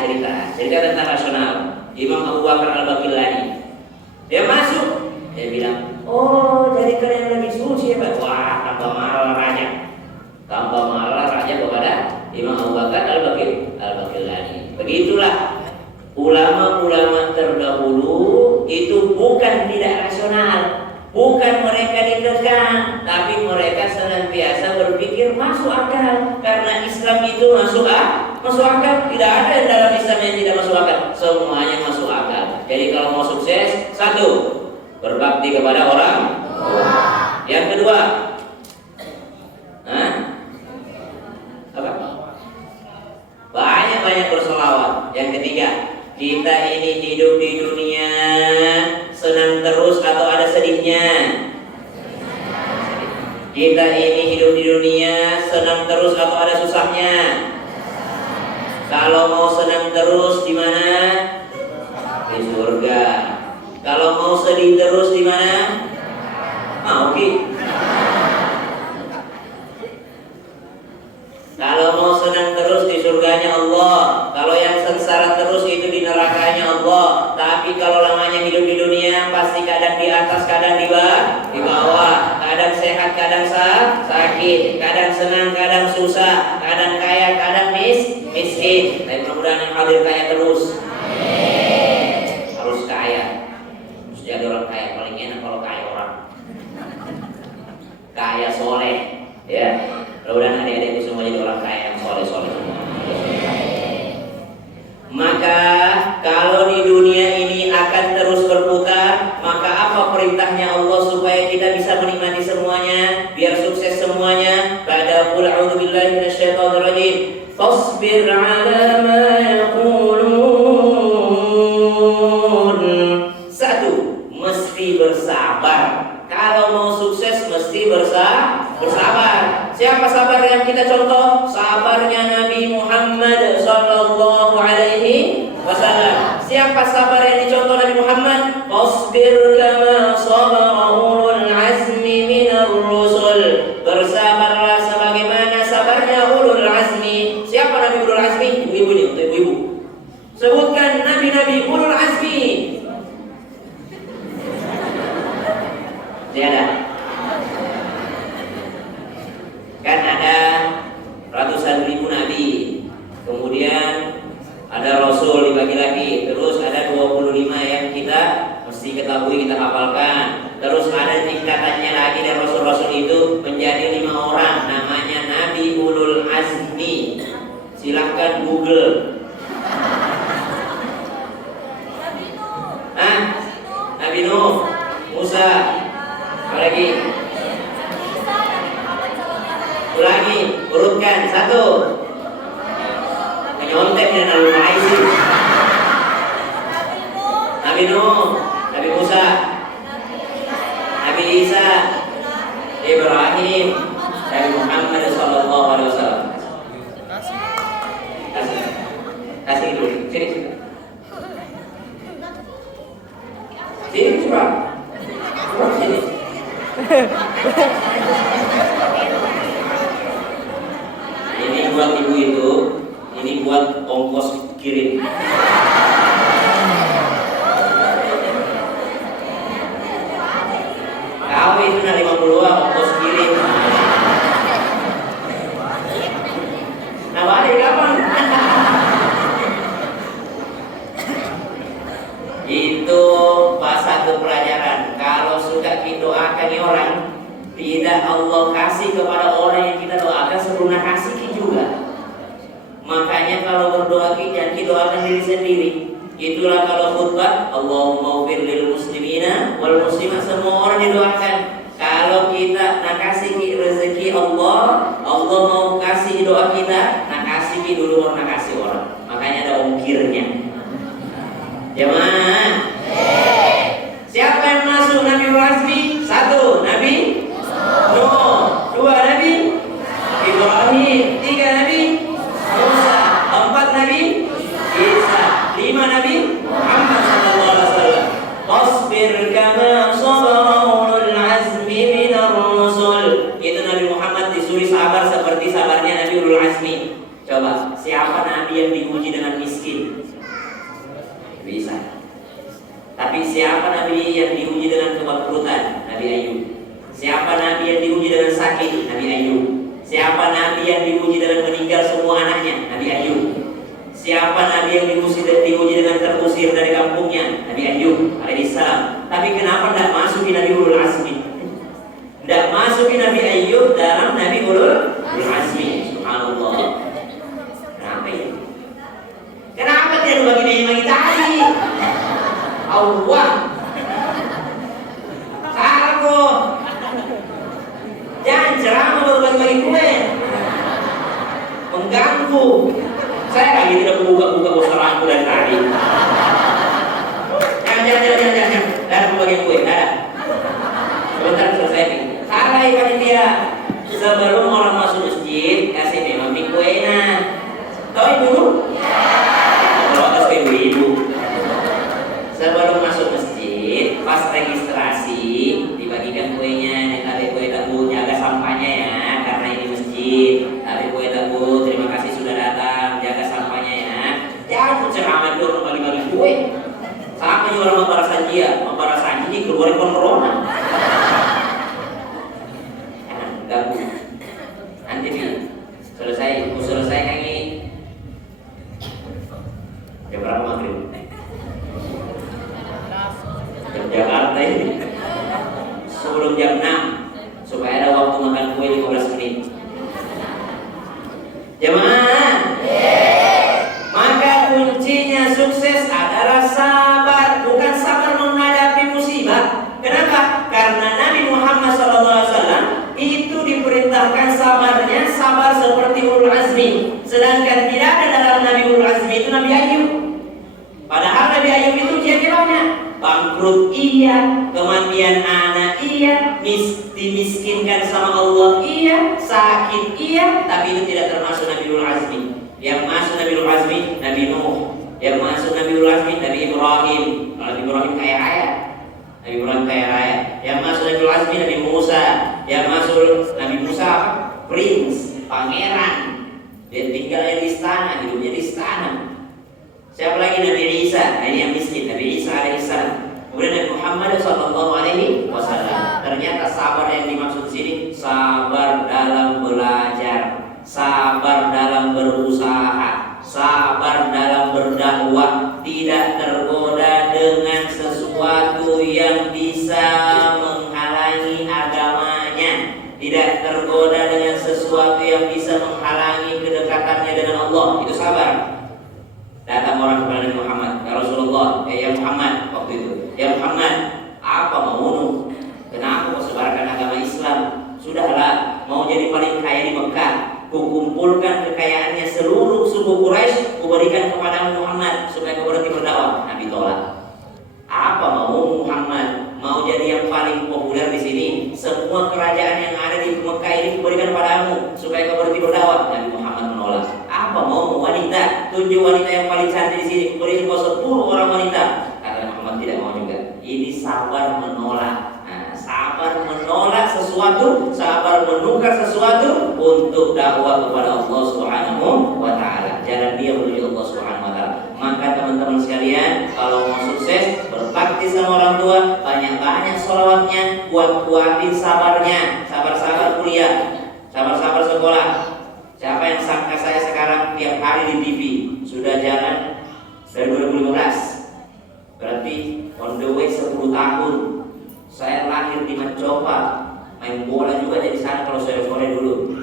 tentang rasional. Imam Abu Bakar Al-Baqillani dia masuk, dia bilang, oh jadi kalian lebih suci ya Pak? Wah, tambah marah raja kepada Imam Abu Bakar Al-Baqillani. Begitulah ulama-ulama terdahulu itu bukan tidak rasional, bukan mereka dikekang, tapi mereka senantiasa berpikir masuk akal. Karena Islam itu masuk akal. Tidak ada yang dalam Islam yang tidak masuk akal. Semuanya masuk akal. Jadi kalau mau sukses, satu, berbakti kepada orang tua. Yang kedua, apa? Banyak berselawat. Yang ketiga, kita ini hidup di dunia senang terus atau ada sedihnya? Kita ini hidup di dunia senang terus atau ada susahnya? Kalau mau senang terus di mana? Di surga. Kalau mau sedih terus di mana? Oke. Kalau mau senang terus di surganya Allah, kalau yang sengsara terus itu di nerakanya Allah. Tapi kalau lamanya hidup di dunia pasti kadang di atas, kadang di bawah, kadang sehat, kadang sakit, kadang senang, kadang susah, kadang kaya, kadang miskin. Tapi mudah-mudahan yang hadir kaya terus. Harus kaya. Harus jadi orang kaya. Paling enak kalau kaya orang. Kaya soleh, ya. Mudah-mudahan adik-adikku semua jadi orang kaya yang soleh-soleh semua. Maka kalau di dunia ini akan terus berputar, maka apa perintahnya Allah supaya kita bisa menikmati semuanya, biar sukses semuanya? Ba'da qul a'udzu billahi minasyaitonir rajim. Fasbir 'ala ma yaqulun. Satu, mesti bersabar. Kalau mau sukses mesti bersabar. Siapa sabar yang kita contoh? Sabarnya Nabi Muhammad sallallahu alaihi wasallam. Siapa sabar yang dicontoh Nabi Muhammad? Wasbir kama sabara ulul azmi minar rusul. Bersabarlah sebagaimana sabarnya ulul azmi. Siapa Nabi ulul azmi? Ibu-ibu nih, untuk ibu-ibu. Sebutkan nabi-nabi ulul azmi. Tiada. Kan ada ratusan ribu nabi, kemudian ada rasul dibagi lagi, terus ada 25 yang kita mesti ketahui, kita hafalkan. Terus ada tingkatannya lagi dari rasul-rasul itu menjadi 5 orang, namanya Nabi Ulul Azmi. Silahkan Google. Nabi Nuh, Musa, apa lagi? Ulangi, urutkan. 1, menyontek dan Nabi Muhammad, Nabi Nuh, Nabi Musa, Nabi Isa, Ibrahim, Nabi Muhammad sallallahu alaihi wasallam. Kasih dulu, sini. Sini coba. Sini. Ini buat ibu itu, ini buat ongkos kirim. Kau itu nak 50 ongkos kirim. Nah, balik kapan? Itu pas satu pelajaran. Kalau sudah kita doakan orang, tidak Allah kasih kepada orang yang kita doakan sebelum kasih juga. Makanya kalau berdoa jangan doakan diri sendiri. Itulah kalau khutbah, Allahumma ufir lil muslimina wal muslimat, semua orang didoakan. Kalau kita nak kasih rezeki Allah, Allah mau kasih doa kita, nak kasih dulu orang, nak kasih orang. Makanya ada ongkirnya. Jemaah. Siapa yang masuk Nabi Rasmi? 1. Nabi Nuh. 2. Nabi Ibrahim. 3. Nabi Musa. 4. Nabi Isa. 5. Nabi Muhammad sallallahu alaihi wasallam. Wasbir kama sabara ulul azmi minar rusul. Itu Nabi Muhammad disuruh sabar seperti sabarnya Nabi ulul azmi. Coba, siapa nabi yang diuji dengan miskin? Bisa. Tapi siapa nabi yang diuji dengan kebangkrutan? Nabi Ayub. Siapa nabi yang diuji dengan sakit? Nabi Ayub. Siapa nabi yang diuji dengan meninggal semua anaknya? Nabi Ayub. Siapa nabi yang diuji dengan terusir dari kampungnya? Nabi Ayub alaihissalam. Tapi kenapa tidak masuk di Nabi ulul azmi? Tidak masuk di Nabi Ayub dalam Nabi ulul azmi. Subhanallah. Kenapa ya? Kenapa tidak bagi tadi? Allah. Sarko. Jangan ceramah baru bagi kue. Mengganggu. Saya lagi tidak buka poster dari tadi. Jangan. Dah bagi kue, dah. Sebentar selesai nih. Salah ikan dia. Sebelum orang masuk masjid kasih memang kuenya. Tahu ibu? Kalau atas ibu. Sebelum masuk masjid, pas registrasi dibagikan kuenya. Tapi kue tabu jaga sampahnya ya, karena ini masjid. Tapi kue tabu terima kasih sudah datang, jaga sampahnya ya. Jangan ceramah dulu bagi-bagi kue. Sama juga orang membara sanji keluar corona. Ganggu. Nanti nih selesai kami jam berapa maghrib? Jam Jakarta ini sebelum jam 6 supaya ada waktu makan kue 15 menit. Jemaah, maka kuncinya sukses adalah sabar, bukan sabar menghadapi musibah. Kenapa? Karena Nabi Muhammad SAW itu diperintahkan sabarnya sabar seperti ulul azmi. Sedangkan tidak ada dalam Nabi ulul azmi itu Nabi Ayub. Padahal Nabi Ayub itu ujiannya banyak. Bangkrut iya, kematian anak iya, dimiskinkan sama Allah iya, sakit iya, tapi itu tidak termasuk Nabi ulul azmi. Yang masuk Nabi ulul azmi Nabi Nuh. Yang masuk Nabi ulul azmi Nabi Ibrahim. Nabi Ibrahim kaya raya. Nabi Ibrahim kaya raya. Yang masuk Nabi ulul azmi Nabi Musa. Yang masuk Nabi Musa prince, pangeran. Dia tinggalnya di istana, hidupnya di istana. Siapa lagi? Nabi Isa. Nah, ini yang miskin, Nabi Isa alaihissalam. Kemudian Nabi Muhammad SAW. Ternyata sabar yang dimaksud sini sabar dalam belajar, sabar dalam berusaha, sabar dalam berdakwah, tidak tergoda dengan sesuatu yang bisa menghalangi agamanya, tidak tergoda dengan sesuatu yang bisa menghalangi kedekatannya dengan Allah. Itu sabar. Datang orang kepada Nabi Muhammad, ya Rasulullah, ya Muhammad, waktu itu, ya Muhammad, apa maumu? Kenapa kau sebarkan agama Islam? Sudahlah, mau jadi paling kaya di Mekah, kukumpulkan kekayaannya seluruh suku Quraisy, kuberikan kepada Muhammad supaya kau berhenti berdakwah. Nabi tolak. Apa mau Muhammad? Mau jadi yang paling populer di sini? Semua kerajaan yang ada di Mekah ini kuberikan padamu supaya kau berhenti berdakwah. Nabi Muhammad menolak. Apa mau wanita? Tunjuk wanita yang paling cantik di sini. Kuberikan kau 10 orang wanita. Kata Muhammad tidak mau juga. Ini sabar menolak. Sabar menolak sesuatu, sabar menukar sesuatu untuk dakwah kepada Allah Subhanahu wa taala. Jalan dia menuju Allah Subhanahu wa taala. Maka teman-teman sekalian, kalau mau sukses, berbakti sama orang tua, banyak-banyak sholawatnya, kuat-kuatin sabarnya, sabar-sabar kuliah, sabar-sabar sekolah. Siapa yang sangka saya sekarang tiap hari di TV sudah jalan dari 2015, berarti on the way 10 tahun. Saya lahir di Mencopa, main bola juga di sana kalau sore-sore dulu.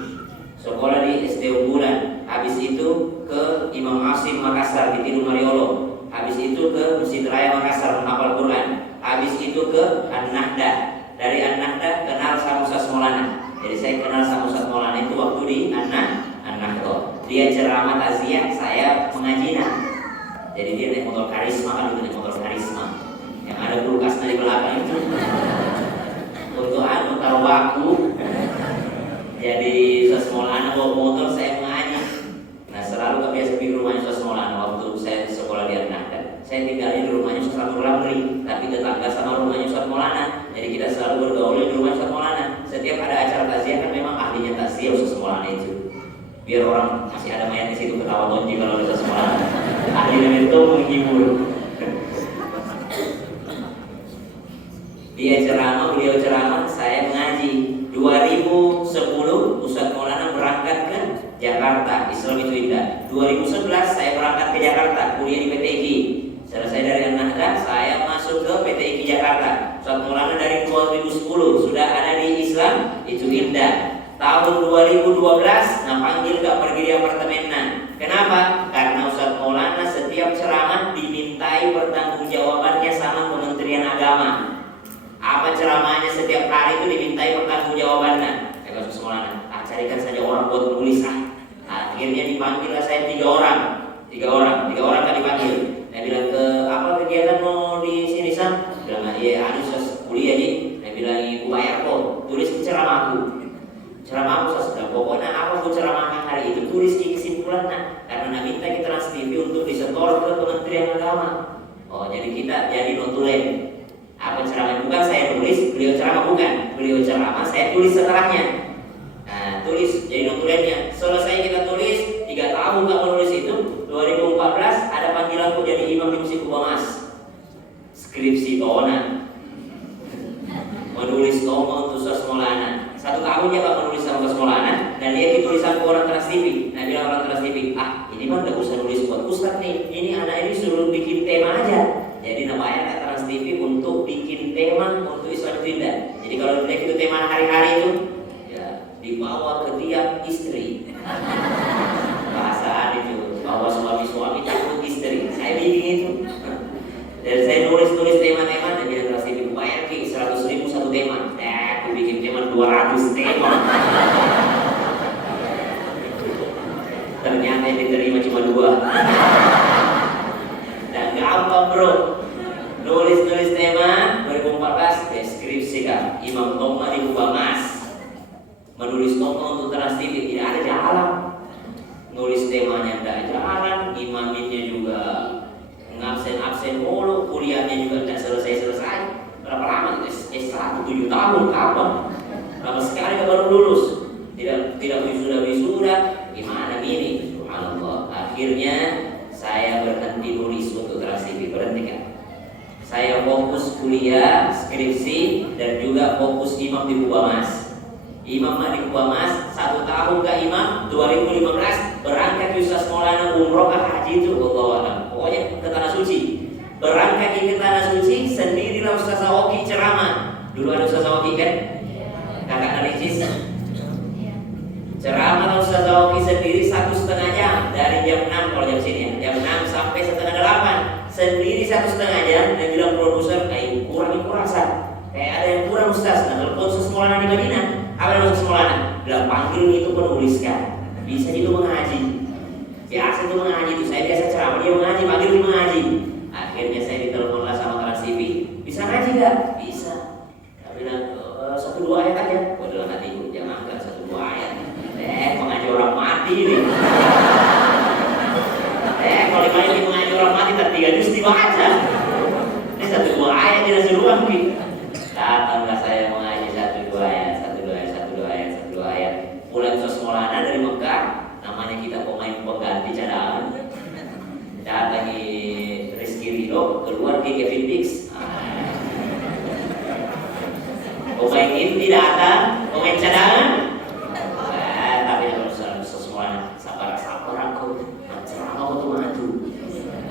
Sekolah di SD Unggulan, habis itu ke Imam Asim Makassar di Tiru Mariolo, habis itu ke takziah saya mengaji nah. Jadi dia naik motor karisma kan, itu naik motor karisma yang ada kulkasnya di belakang itu untuk taruh baku. Jadi Ustaz Maulana bawa motor, saya mengaji. Nah selalu kebiasa di rumahnya Ustaz Maulana waktu saya sekolah di An-Nahda. Saya tinggalnya di rumahnya Ustaz Abdul Ramli, tapi tetangga sama rumahnya Ustaz Maulana. Jadi kita selalu bergaul di rumah Ustaz Maulana. Setiap ada acara takziah kan memang ahlinya takziah Ustaz Maulana itu. Biar orang masih ada mayat di situ ketawa tonji kalau ada Ustaz Maulana. Ahlinya itu menghibur. Dia ceramah, beliau ceramah, saya mengaji. 2010 Ustaz Maulana berangkat ke Jakarta, Islam itu indah. 2011 saya berangkat ke Jakarta, kuliah di PTIGI. Selesai dari An-Nahda, saya masuk ke PTIGI Jakarta. Ustaz Maulana dari 2010 sudah ada di Islam itu indah. Tahun 2012, nah panggil gak pergi di apartemennya. Kenapa? Karena Ustaz Maulana setiap ceramah dimintai pertanggungjawabannya sama Kementerian Agama. Apa ceramahnya setiap hari itu dimintai pertanggungjawabannya. Kata Ustaz Maulana, carikan saja orang buat menulis. Akhirnya dipanggil saya 3 orang kan dipanggil. Saya bilang ke apa kegiatan mau di sini Sam? Bilang iya ada Ustaz kuliah aja. Saya bilang ibu bayar kok, tulis ceramahku Ustaz. Pokoknya apa aku ceramahkan hari itu tulis di kesimpulannya. Karena minta kita Trans TV untuk disetor ke Kementerian Agama. Oh jadi kita jadi notulen. Apa ceramah bukan saya tulis, beliau ceramah bukan, beliau ceramah saya tulis setelahnya. Nah, tulis jadi notulennya. Selesai kita tulis 3 tahun nggak menulis itu. 2014 ada panggilanku jadi imam di Masjid Kuba Mas. Skripsi tahunan. Menulis toma untuk Ustaz Maulana. 1 tahun ya Pak menulis sama Ustaz Maulana dan dia tulisan ke orang Trans TV. Nah bilang orang Trans TV, ini mah nggak usah nulis buat Ustaz nih. Ini anak ini suruh bikin tema aja. Jadi namanya Trans TV untuk bikin tema untuk Islam Indah. Jadi kalau itu tema hari-hari itu ya dibawa ke tiap istri. Bahasa itu bawa suami takut istri. Saya bikin itu. Dan saya nulis tema-tema dan dia Trans TV bayar ke 100.000 satu tema. Aku bikin tema 200 tema. Ternyata yang diterima cuma 2. Dan gampang bro. Nulis tema 2014 deskripsi kan Imam Toma di Kuba Mas. Menulis Toma untuk Trans TV tidak ada jalan. Nulis temanya tidak jalan, imaminnya juga ngabsen mulu, kuliahnya juga tidak selesai. Berapa lama? S1 7 tahun kapan? Berapa sekali baru lulus? Tidak wisuda. Gimana ini? Subhanallah. Akhirnya saya berhenti nulis untuk Trans TV. Berhenti kan? Saya fokus kuliah, skripsi, dan juga fokus imam di Kuba Mas. Imam di Kuba Mas, 1 tahun ke imam, 2015 berangkat ke Ustaz Maulana umroh ke haji itu, pokoknya ke Tanah Suci. Berangkat ke Tanah Suci, sendirilah Ustaz Awoki ceramah. Dulu ada Ustaz Awoki kan? Kakak Naricis. Ceramah Ustaz Awoki sendiri 1,5 jam, dari jam 6 kalau jam sini ya, jam 6 sampai setengah 8. Sendiri 1,5 jam dan bilang produser kayak kurang rasa kayak ada yang kurang Ustaz. Nah telepon Ustaz Maulana di Madinah. Apa yang Ustaz Maulana? Bilang panggil itu penuliskan. Bisa itu mengaji. Biasa itu mengaji itu. Saya biasa ceramah dia mengaji, panggil dia mengaji. Akhirnya saya ditelepon lah sama Trans TV. Bisa ngaji gak? Bisa. Dia bilang 1-2 ayat aja. Gua dalam hatiku jangan angkat 1-2 ayat. Mengaji orang mati ini. Kalau kalian mengaji orang mati tak 3 juz dibaca. Ini 1-2 ayat tidak seruan gitu. Datanglah saya mengaji 1-2 ayat. Pulang Ustaz Maulana dari Mekah, namanya kita pemain pengganti cadangan. Datangi Rizky Ridho, keluar ke Kevin Dix. Pemain inti datang, pemain cadangan. Tapi Ustaz Maulana, sabar aku. Ceramah aku maju.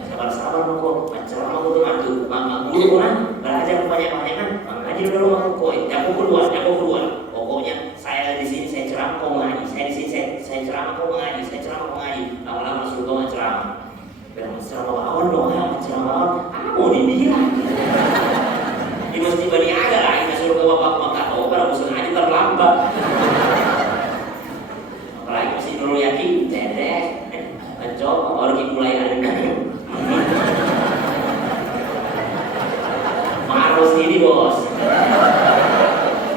Sabar aku. Ceramah aku maju. Mama guru kan belajar banyak-banyak. Mengaji dulu aku koi. Jago keluar. Pokoknya saya di sini saya ceramah kau mengaji. Saya di sini saya ceramah kau mengaji. Lama-lama suruh kau ceramah. Bilang ceramah awan dong, ceramah awan. Mau dibilang. Di Masjid Bani Aga lah. Kita suruh ke bapak Mekah. Oh pada bosan aja terlambat. Apalagi masih dulu yakin. coba baru kita mulai ada marus ini bos.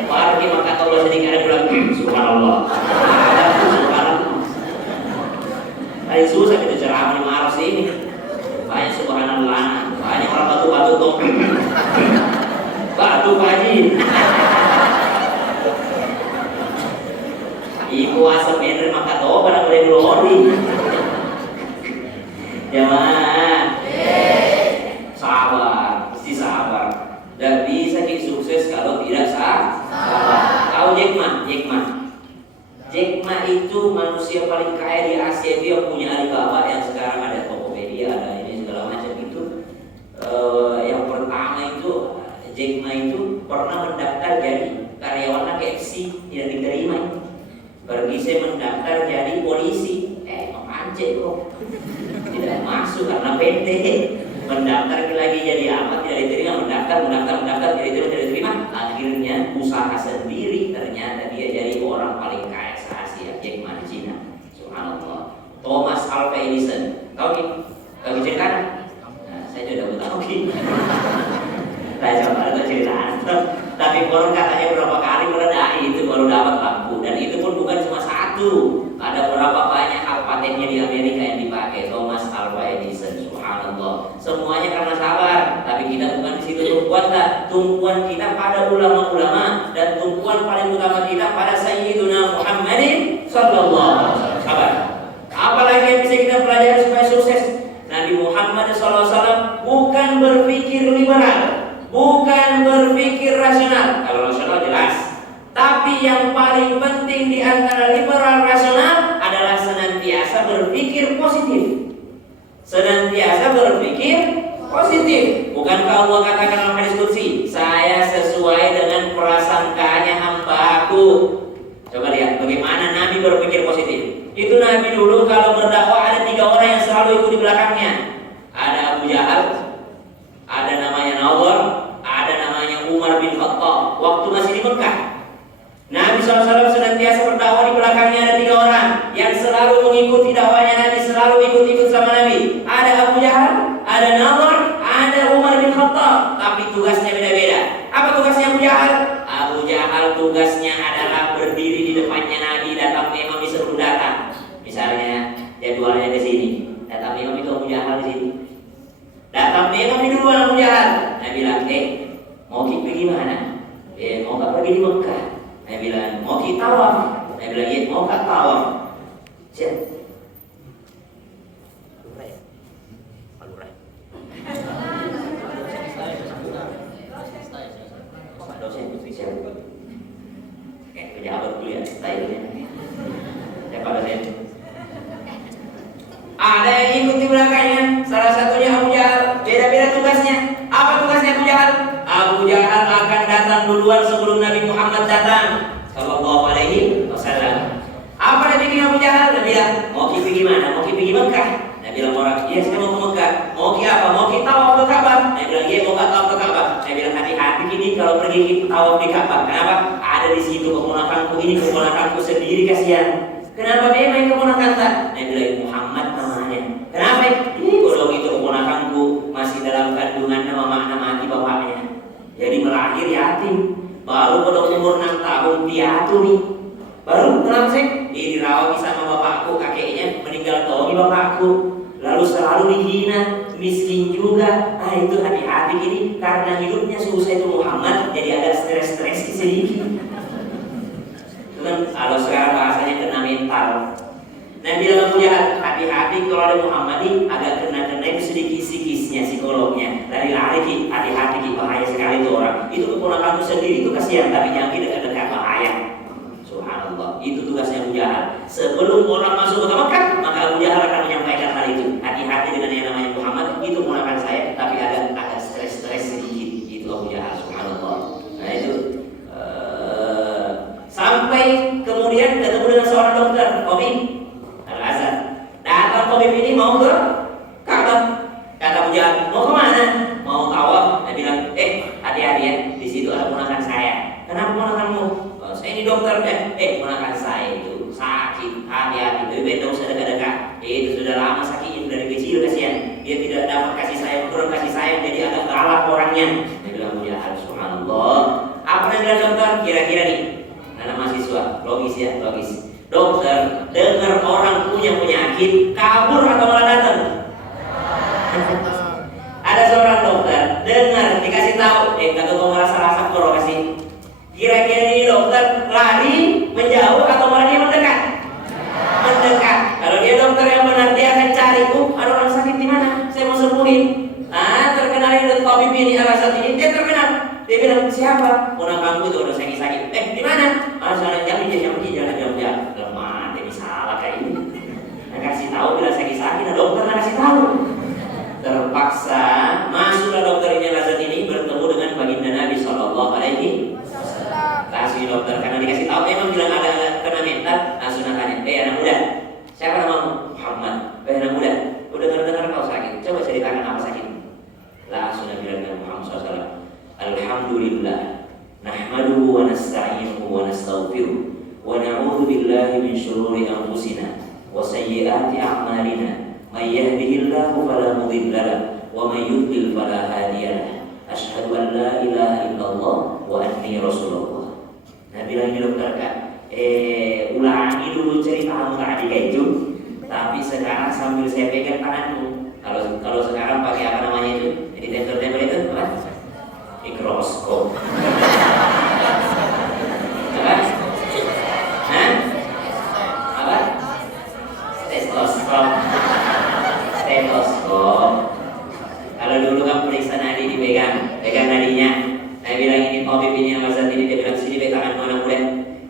Baru kita makan tahu sedikit ada bilang subhanallah. Subhanallah. Tadi susah kita ceramah di marus ini. Banyak subhanallah, banyak orang batu-batu tuh. Batu Haji. Ibu asap bener maka doa pada boleh glori. Jamaah. Sabar, mesti sabar. Dan bisa kita sukses kalau tidak sabar. Tahu Jack Ma? Jack Ma itu manusia paling kaya di Asia, dia punya Alibaba yang sekarang ada Tokopedia, ada ini segala macam itu. Yang pertama itu Jack Ma itu pernah mendaftar jadi karyawan KFC, tidak diterima. Pergi saya mendaftar jadi polisi, mancing kok, tidak masuk karena PT. Mendaftar lagi jadi apa, tidak diterima. Mendaftar tidak diterima. Akhirnya usaha sendiri, ternyata dia jadi orang paling kaya se-Asia, Jack Ma di Cina. Subhanallah. Thomas Alva Edison, tahu nih? Kau cerita? Nah, saya sudah tahu nih. Saya coba ada cerita. Tapi orang katanya berapa kali meredai itu baru dapat lampu, dan itu pun bukan cuma satu. Ada berapa banyak hak patennya di Amerika yang dipakai Thomas Alva Edison. Subhanallah. Semuanya karena sabar. Tapi kita bukan di situ tumpuan tak. Tumpuan kita pada ulama-ulama, dan tumpuan paling utama kita pada Sayyiduna Muhammadin sallallahu alaihi wasallam. Sabar. Apalagi yang bisa kita pelajari supaya sukses? Nabi Muhammad sallallahu alaihi wasallam bukan berpikir liberal, bukan berpikir rasional. Kalau rasional jelas. Tapi yang paling penting di antara liberal rasional adalah senantiasa berpikir positif. Senantiasa berpikir positif. Bukankah Allah katakan dalam hadis qudsi, saya sesuai dengan prasangkanya hamba-Ku. Coba lihat bagaimana Nabi berpikir positif. Itu Nabi dulu kalau berdakwah ada 3 orang yang selalu ikut di belakangnya. Ada Abu Jahal, ada namanya Nawar, ada namanya Umar bin Khattab. Waktu masih di Mekah, Nabi SAW senantiasa berdakwah, di belakangnya ada 3 orang yang selalu mengikuti dakwahnya Nabi, selalu ikut-ikut sama Nabi. Ada Abu Jahal, ada Nawar, ada Umar bin Khattab. Tapi tugasnya beda-beda. Apa tugasnya Abu Jahal? Abu Jahal tugasnya adalah berdiri di depannya Nabi, datang imam disuruh datang. Misalnya jadwalnya ke sini, datang imam itu Abu Jahal di sini. Datang imam di duluan Abu Jahal. Nabi bilang, mau kita pergi mana? Mau gak pergi di Mekah? Nabi bilang, mau kita tawaf? Nabi bilang, iya, mau gak tawaf? Siap. Dosen siap. Pejabat dulu ya, stylenya. Siapa dosen? Ada yang ikut di belakangnya. Salah satunya Abu Jahal. Beda-beda tugasnya. Apa tugasnya Abu Jahal? Abu Jahal akan datang duluan sebelum Nabi Muhammad datang sallallahu alaihi wasallam. Apa yang bikin Abu Jahal? Dia bilang, mau pergi gimana? Mau pergi Mekah? Dia bilang orang, iya saya mau ke Mekah. Mau pergi apa? Mau kita tawaf ke Ka'bah? Dia bilang, iya mau tawaf ke Ka'bah. Dia bilang, hati-hati ini kalau pergi tawaf di Ka'bah. Kenapa? Ada di situ keponakanku ini, keponakanku sendiri, kasihan. Kenapa memang keponakan tak? Dia bilang, Muhammad namanya. Kenapa? Kalau itu keponakanku masih dalam kandungan nama mati bapaknya. Jadi melahir yatim. Baru pada umur 6 tahun piatu nih. Baru kenapa sih? Dirawat sama bapakku, kakeknya meninggal tahun bapakku. Lalu selalu dihina, miskin juga. Itu hati-hati ini karena hidupnya susah itu Muhammad, jadi ada stres-stres sedikit. Itu kan kalau sekarang bahasanya kena mental. Nah bilang Abu Jahal, hati-hati kalau ada Muhammad ini agak kena itu sedikit psikisnya, psikolognya. Lari-lari ki, hati-hati ki, bahaya sekali itu orang. Itu keponakanku sendiri itu kasihan, tapi jangan dekat-dekat bahaya. Subhanallah, itu tugasnya Abu Jahal. Sebelum orang masuk ke Mekah, maka Abu Jahal akan menyampaikan hal itu. Hati-hati dengan yang namanya Muhammad, itu keponakan saya, tapi ada stres-stres sedikit. Itu Abu Jahal, subhanallah. Nah itu sampai kemudian ketemu dengan seorang dokter, Tabib Al-Azhar. Datang Tabib ini mau ke Ka'bah. Kata Abu Jahal, mau kemana? Mau tawaf. Dia bilang, hati-hati ya, di situ ada ponakan saya. Kenapa ponakanmu? Saya ini dokter ponakan saya itu sakit, hati-hati, lebih baik usah dekat-dekat. Itu sudah lama sakit dari kecil kasihan. Dia tidak dapat kasih sayang, kurang kasih sayang, jadi agak galak orangnya. Dia bilang, ya subhanallah. Apa yang bilang dokter? Kira-kira nih, anak mahasiswa, logis ya, logis. Dokter, dengar orang punya penyakit, kabur atau malah datang? Ada seorang dokter, dengar, dikasih tahu, kata kau merasa rasa korokasi. Kira-kira ini dokter lari, menjauh atau malah dia mendekat? Mendekat. Kalau dia dokter yang benar, dia akan cari, ada orang sakit di mana? Saya mau sembuhin. Terkenal ini tabib ini alasan ini, dia terkenal. Dia bilang, siapa? Orang kamu itu udah sakit-sakit. Di mana? Sana jam jalan. Lemah, ini salah kayak ini. Nah, kasih tahu bila sakit-sakit, dokter nggak kasih tahu. Terpaksa masuklah dokter ini lazat ini bertemu dengan baginda Nabi Shallallahu Alaihi Wasallam. Kasih dokter karena dikasih tahu memang bilang ada kena mental, langsung nanya, anak muda, siapa namamu? Muhammad. Anak muda, udah dengar kau sakit? Coba ceritakan apa sakit? Langsung Nabi bilang Muhammad SAW, Alhamdulillah, nahmaduhu wa nasta'inuhu wa nastaghfiruh wa na'udzu billahi min syururi anfusina wa sayyiati a'malina. May yahdihillahu fala mudilla lahu wa may yudlil fala hadiya lahu. Asyhadu an la ilaha illallah wa anni rasulullah. Nabi lagi dokter kan, ulangi dulu ceritamu tadi kayak itu, tapi sekarang sambil saya pegang tanganmu. Kalau sekarang pakai apa namanya itu? Jadi tempel-tempel itu apa? Mikroskop. Apa? Hah? Apa? Stetoskop. Kalau dulu kan periksa nadi dipegang nadinya. Saya bilang ini tabib ini yang mazat ini, dia bilang sini pegang tangan mana muda.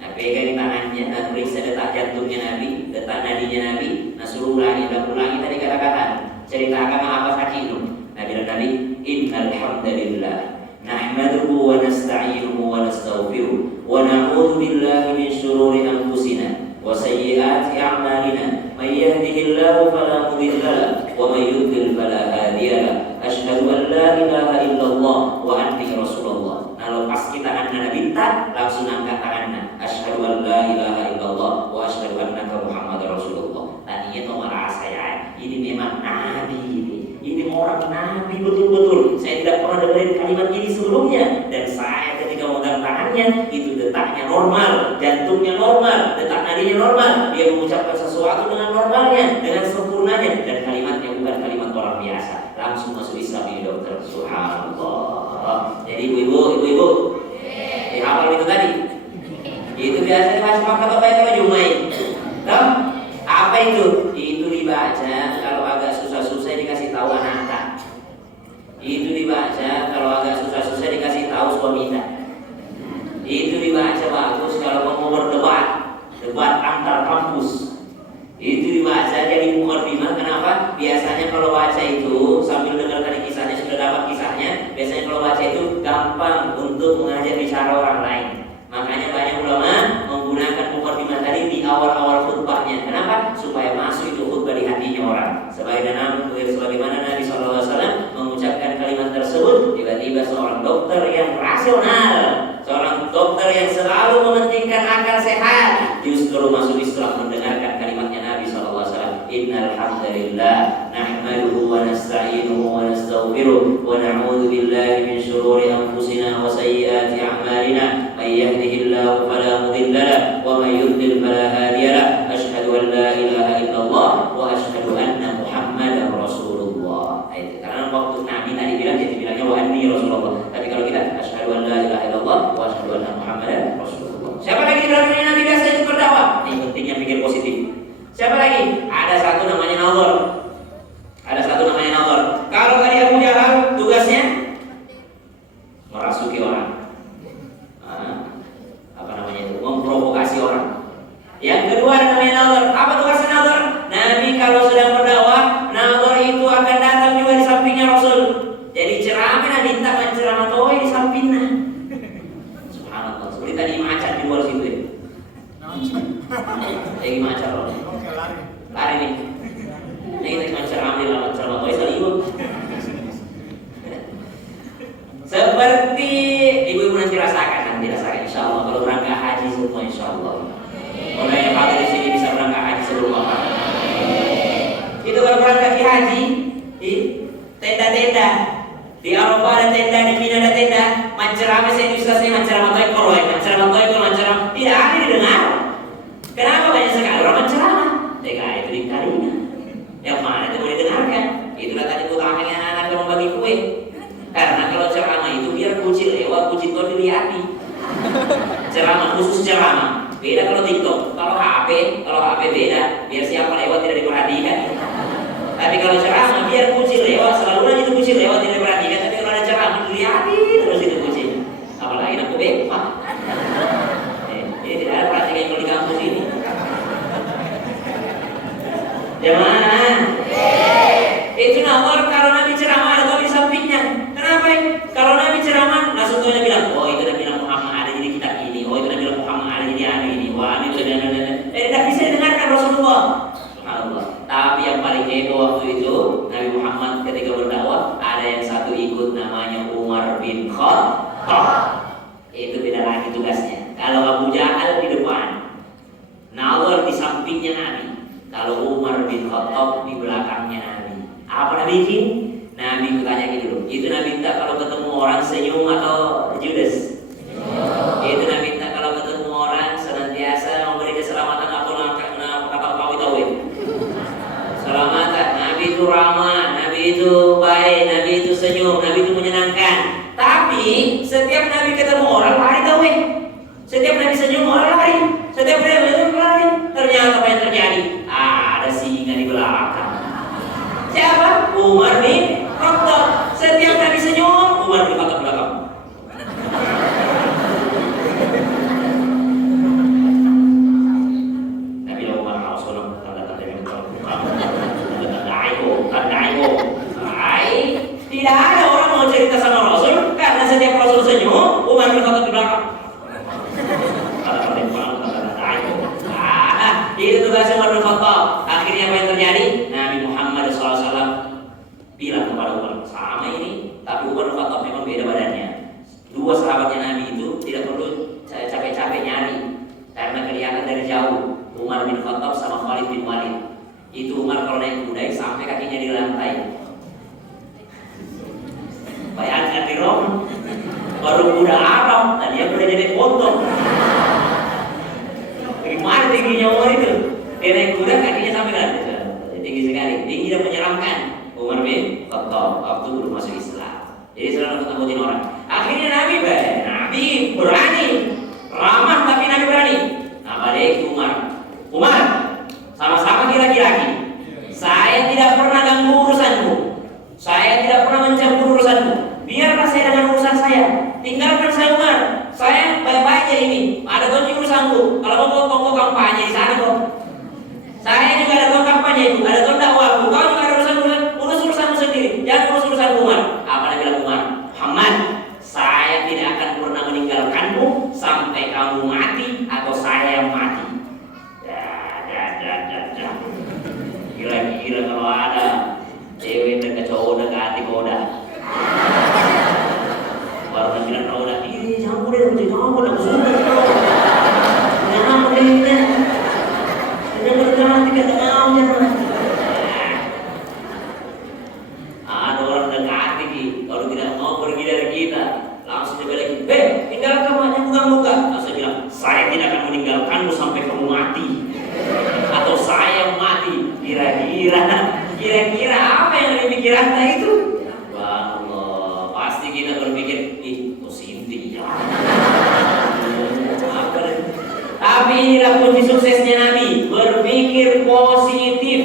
Nah pegang di tangannya, nah periksa detak jantungnya Nabi, detak nadinya Nabi. Nah suruh ulangi tadi kata-kata. Ceritakan apa sakit itu. Nah bilang tadi, innal hamdalillah, nahmaduhu wa nasta'inuhu wa nastaghfiruh wa na'udzu billahi min syururi anfusina wa sayyiati a'malina. May yahdihillahu fala mudilla lahu wa may yudlil fala hadiya lahu. Asyhadu an la ilaha illallah wa anni rasulullah. Nah lepas kita tangan Nabi langsung angkat tangannya. Asyhadu an la ilaha illallah wa asyhadu annaka Muhammadar Rasulullah. Tadinya itu merasa ya, ini memang Nabi ini orang Nabi betul-betul. Saya tidak pernah dengerin kalimat ini sebelumnya. Dan saya ketika memegang tangannya, itu detaknya normal, jantungnya normal, detak nadinya normal. Dia mengucapkan sesuatu dengan normalnya, dengan sempurnanya, dan kalimatnya bukan kalimat orang biasa. Langsung masuk Islam ini dokter. Subhanallah. Jadi ibu-ibu, dihafal itu tadi. Itu biasanya masih makan apa itu Jumain. Tahu? Apa itu? Itu dibaca kalau agak susah-susah dikasih tahu anak. Itu dibaca kalau agak susah-susah dikasih tahu suami. Itu dibaca bagus kalau mau berdebat antar kampus. Itu dibaca jadi mukadimah. Kenapa? Biasanya kalau baca itu sambil dengar tadi kisahnya, sudah dapat kisahnya. Biasanya kalau baca itu gampang untuk mengajak bicara orang lain. Makanya banyak ulama menggunakan mukadimah tadi di awal-awal khutbahnya. Kenapa? Supaya masuk itu khutbah di hatinya orang. Sebagaimana Nabi SAW mengucapkan kalimat tersebut, tiba-tiba seorang dokter yang rasional, seorang dokter yang selalu mementingkan akal sehat, justru masuk Islam mendengarkan kalimatnya Nabi SAW. Innal hamdalillah, nahmaduhu wa nasta'inuhu wa nastaghfiruh wa na'udzu billahi min syururi anfusina wa sayyiati a'malina. May yahdihillahu fala mudilla lahu wa may yudlil fala hadiya lahu. Asyhadu an la ilaha illallah wa asyhadu anna Muhammadar Rasulullah. Karena waktu Nabi tadi bilang, jadi bilangnya wa anni Rasulullah. Tapi kalau kita asyhadu an la ilaha illallah wa asyhadu anna Muhammadar Rasulullah. Siapa lagi bilang ini Nabi biasa itu berdakwah? Ini pentingnya pikir positif. Siapa lagi? Ada satu namanya Nadhr. Kalau tadi Abu Jahal tugasnya merasuki orang. Memprovokasi orang. Yang kedua ada namanya Nadhr. Apa tugasnya Nadhr? Nabi kalau sedang berdakwah, Nadhr itu akan datang juga di sampingnya Rasul. Jadi ceramah minta menceramah toy di sampingnya. Subhanallah. Seperti tadi macan di luar situ ya. Lagi macan loh. Lari nih. Ini kita ceramah toy salibu. Seperti ibu-ibu nanti rasakan insya Allah kalau berangkat haji semua insya Allah. Mulai yang pada di sini bisa berangkat haji sebelum apa? Itu kalau berangkat haji, tenda-tenda. Di Arafah ada tenda, di Mina ada tenda. Menceramah saya ustaznya menceramah toikol, menceramah. Tidak ada didengar. Kenapa banyak sekali orang menceramah? Itu dikarinya. Yang mana itu boleh dengarkan? Itulah tadi utamanya anak-anak yang membagi kue. Karena kalau ceramah itu biar kucing lewat, kucing kau dilihati. Ceramah khusus ceramah. Beda kalau TikTok, kalau HP beda. Biar siapa lewat tidak diperhatikan. Tapi kalau ceramah biar kucing lewat, selalu aja itu kucing lewat tidak diperhatikan. Tapi kalau ada ceramah dilihati terus itu kucing. Apalagi aku bebas. Ini tidak ada perhatikan kalau di kampus ini. Jemaah, itu nomor kalau Nabi ceramah ada kau di sampingnya. Kenapa? Kalau Nabi ceramah langsung kau bilang, oh itu Nabi Muhammad ada jadi kitab ini, oh itu Nabi Muhammad ada jadi anu ini, wah ini dan. Tidak bisa didengarkan Rasulullah. Subhanallah. Tapi yang paling heboh waktu itu Nabi Muhammad ketika berdakwah ada yang satu ikut namanya Umar bin Khattab. Itu beda lagi tugasnya. Kalau Abu Jahal di depan, Nawar di sampingnya Nabi. Kalau Umar bin Khattab di belakangnya Nabi. Apa Nabi bikin? Nabi bertanya gitu loh. Itu Nabi minta kalau ketemu orang senyum atau judes? Itu Nabi minta kalau ketemu orang senantiasa memberi keselamatan atau kata kau tauhid. Selamatan. Nabi itu ramah, Nabi itu baik, Nabi itu senyum, Nabi itu menyenangkan. Tapi setiap Nabi ketemu orang lari tauhid. Setiap Nabi senyum orang lari. Setiap Nabi senyum lari. Ternyata apa yang terjadi? Ada singa di belakang. Siapa? Umar bin Khattab. Setiap Nabi senyum, Umar bin Khattab belakang. Nabi Umar Rasulullah tanda-tanda yang tidak ada orang mau cerita sama Rasul karena setiap Rasul senyum, Umar bin Khattab di belakang. Itu tugas Umar bin Khattab. Akhirnya apa yang terjadi? Nabi Muhammad SAW bilang kepada Umar, sama ini, tapi Umar bin Khattab memang beda badannya. Dua sahabatnya Nabi itu tidak perlu capek-capek nyari karena kelihatan dari jauh. Umar bin Khattab sama Khalid bin Walid. Itu Umar kalau naik kuda sampai kakinya di lantai. Bayangkan di Rom, baru kuda Arab, dan dia udah jadi potong. Bagaimana tingginya Umar itu? Dia naik kuda kakinya sampai ke lantai. Tinggi sekali, tinggi dan menyeramkan. Umar bin Khattab waktu belum masuk Islam. Jadi selalu ngikutin orang. Akhirnya Nabi berani, ramah tapi Nabi berani. Apa deh Umar, sama-sama laki-laki. Saya tidak pernah ganggu urusanmu. Saya tidak pernah mencampur urusanmu. Biarlah saya dengan urusan saya. Tinggalkan saya Umar. Saya baik-baik aja ini. Ada kunci urusanku. Kalau mau kongko kampanye di sana kok. Saya juga ada kampanye itu. Ada dakwahku. Kau juga ada urus urusanmu sendiri. Jangan urus urusan Umar. Apa yang bilang Umar? Muhammad, saya tidak akan pernah meninggalkanmu sampai kamu mati atau saya yang mati. Gila-gila kalau ada cewek dekat cowok dekat goda. Baru bilang goda, ini jangan udah menjadi kamu udah kesulitan. Jangan udah. Jangan berjalan tiga tahun jangan. Ada orang dekat lagi, kalau tidak mau pergi dari kita, langsung dia lagi, tinggalkan kamu hanya buka-buka. Langsung bilang, saya tidak akan meninggalkanmu sampai kamu mati. Atau saya mati. Kira-kira apa yang ada di pikiran kita itu? Allah, pasti kita berpikir, positif ya. Tapi inilah kunci suksesnya Nabi, berpikir positif.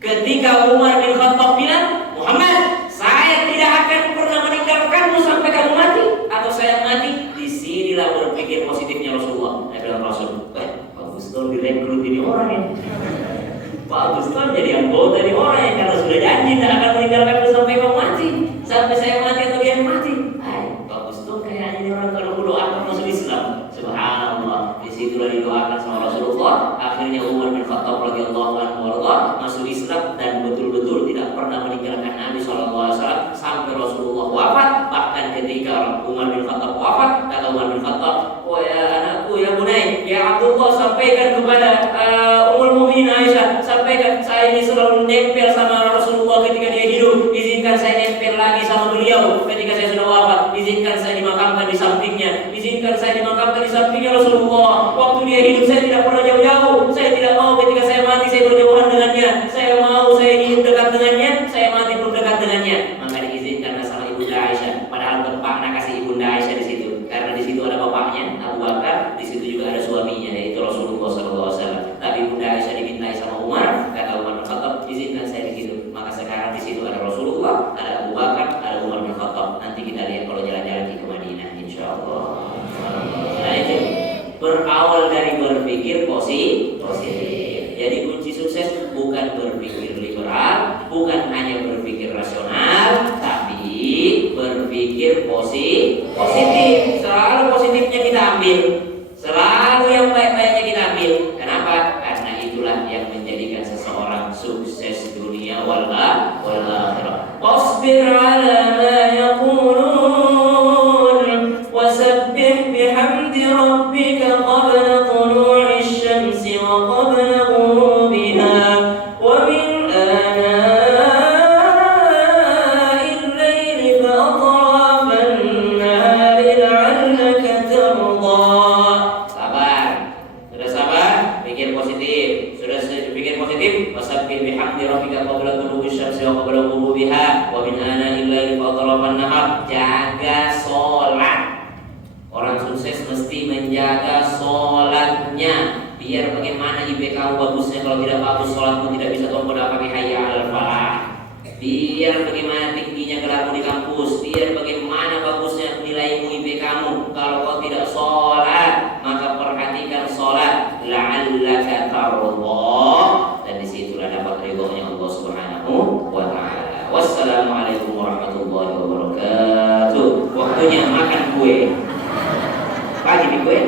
Ketika Umar bin Khattab bilang, Muhammad, saya tidak akan pernah meninggalkanmu sampai kamu mati atau saya mati. Disinilah berpikir positifnya Rasulullah. Nabi bilang Rasul, bagus tuh direkrut ini orang ya. Bagus tuh jadi anggota di orang yang karena sudah janji tidak akan meninggalkanmu sampai kamu mati, sampai saya mati atau dia mati. Bagus tuh kayaknya ini orang kalau doakan masuk Islam. Subhanallah. Disitulah didoakan sama Rasulullah. Akhirnya Umar bin Khattab radhiyallahu anhu masuk Islam dan betul-betul tidak pernah meninggalkan Nabi SAW sampai Rasulullah wafat. Bahkan ketika Umar bin Khattab wafat, kata Umar bin Khattab, oh ya anakku ya Bunai, ya Abdullah sampaikan kepada Ummul Mukminin Aisyah, sampaikan saya ini selalu nempel sama Rasulullah ambil. Selalu yang baik-baiknya kita ambil. Kenapa? Karena itulah yang menjadikan seseorang sukses dunia wal akhirah. Wasbir ala ma yaqulun wasabbih bihamdi rabbika qabla tulu'i syamsi wa qabla ghurubiha wa min ana'il layli fa atrafan nahari la'allaka tarda. Sabar. Sudah sabar? Pikir positif. Sudah pikir positif? Wasabbih bihamdi rabbika qabla tulu'i syamsi wa qabla ghurubiha wa min ana'il layli fa atrafan nahar. Jaga sholat. Orang sukses mesti menjaga sholatnya. Biar bagaimana IPK bagusnya, kalau tidak bagus sholatmu tidak bisa tuan pakai hayya 'alal falah. Biar bagaimana tingginya gelarmu di kampus, biar bagaimana bagusnya nilaimu IPK-mu, kalau kau tidak sholat, maka perhatikan sholat. La'allaka tarda, dan disitulah dapat ridhonya Allah Subhanahu wa ta'ala. Wassalamualaikum warahmatullahi wabarakatuh. Waktunya makan kue. Pagi di kue.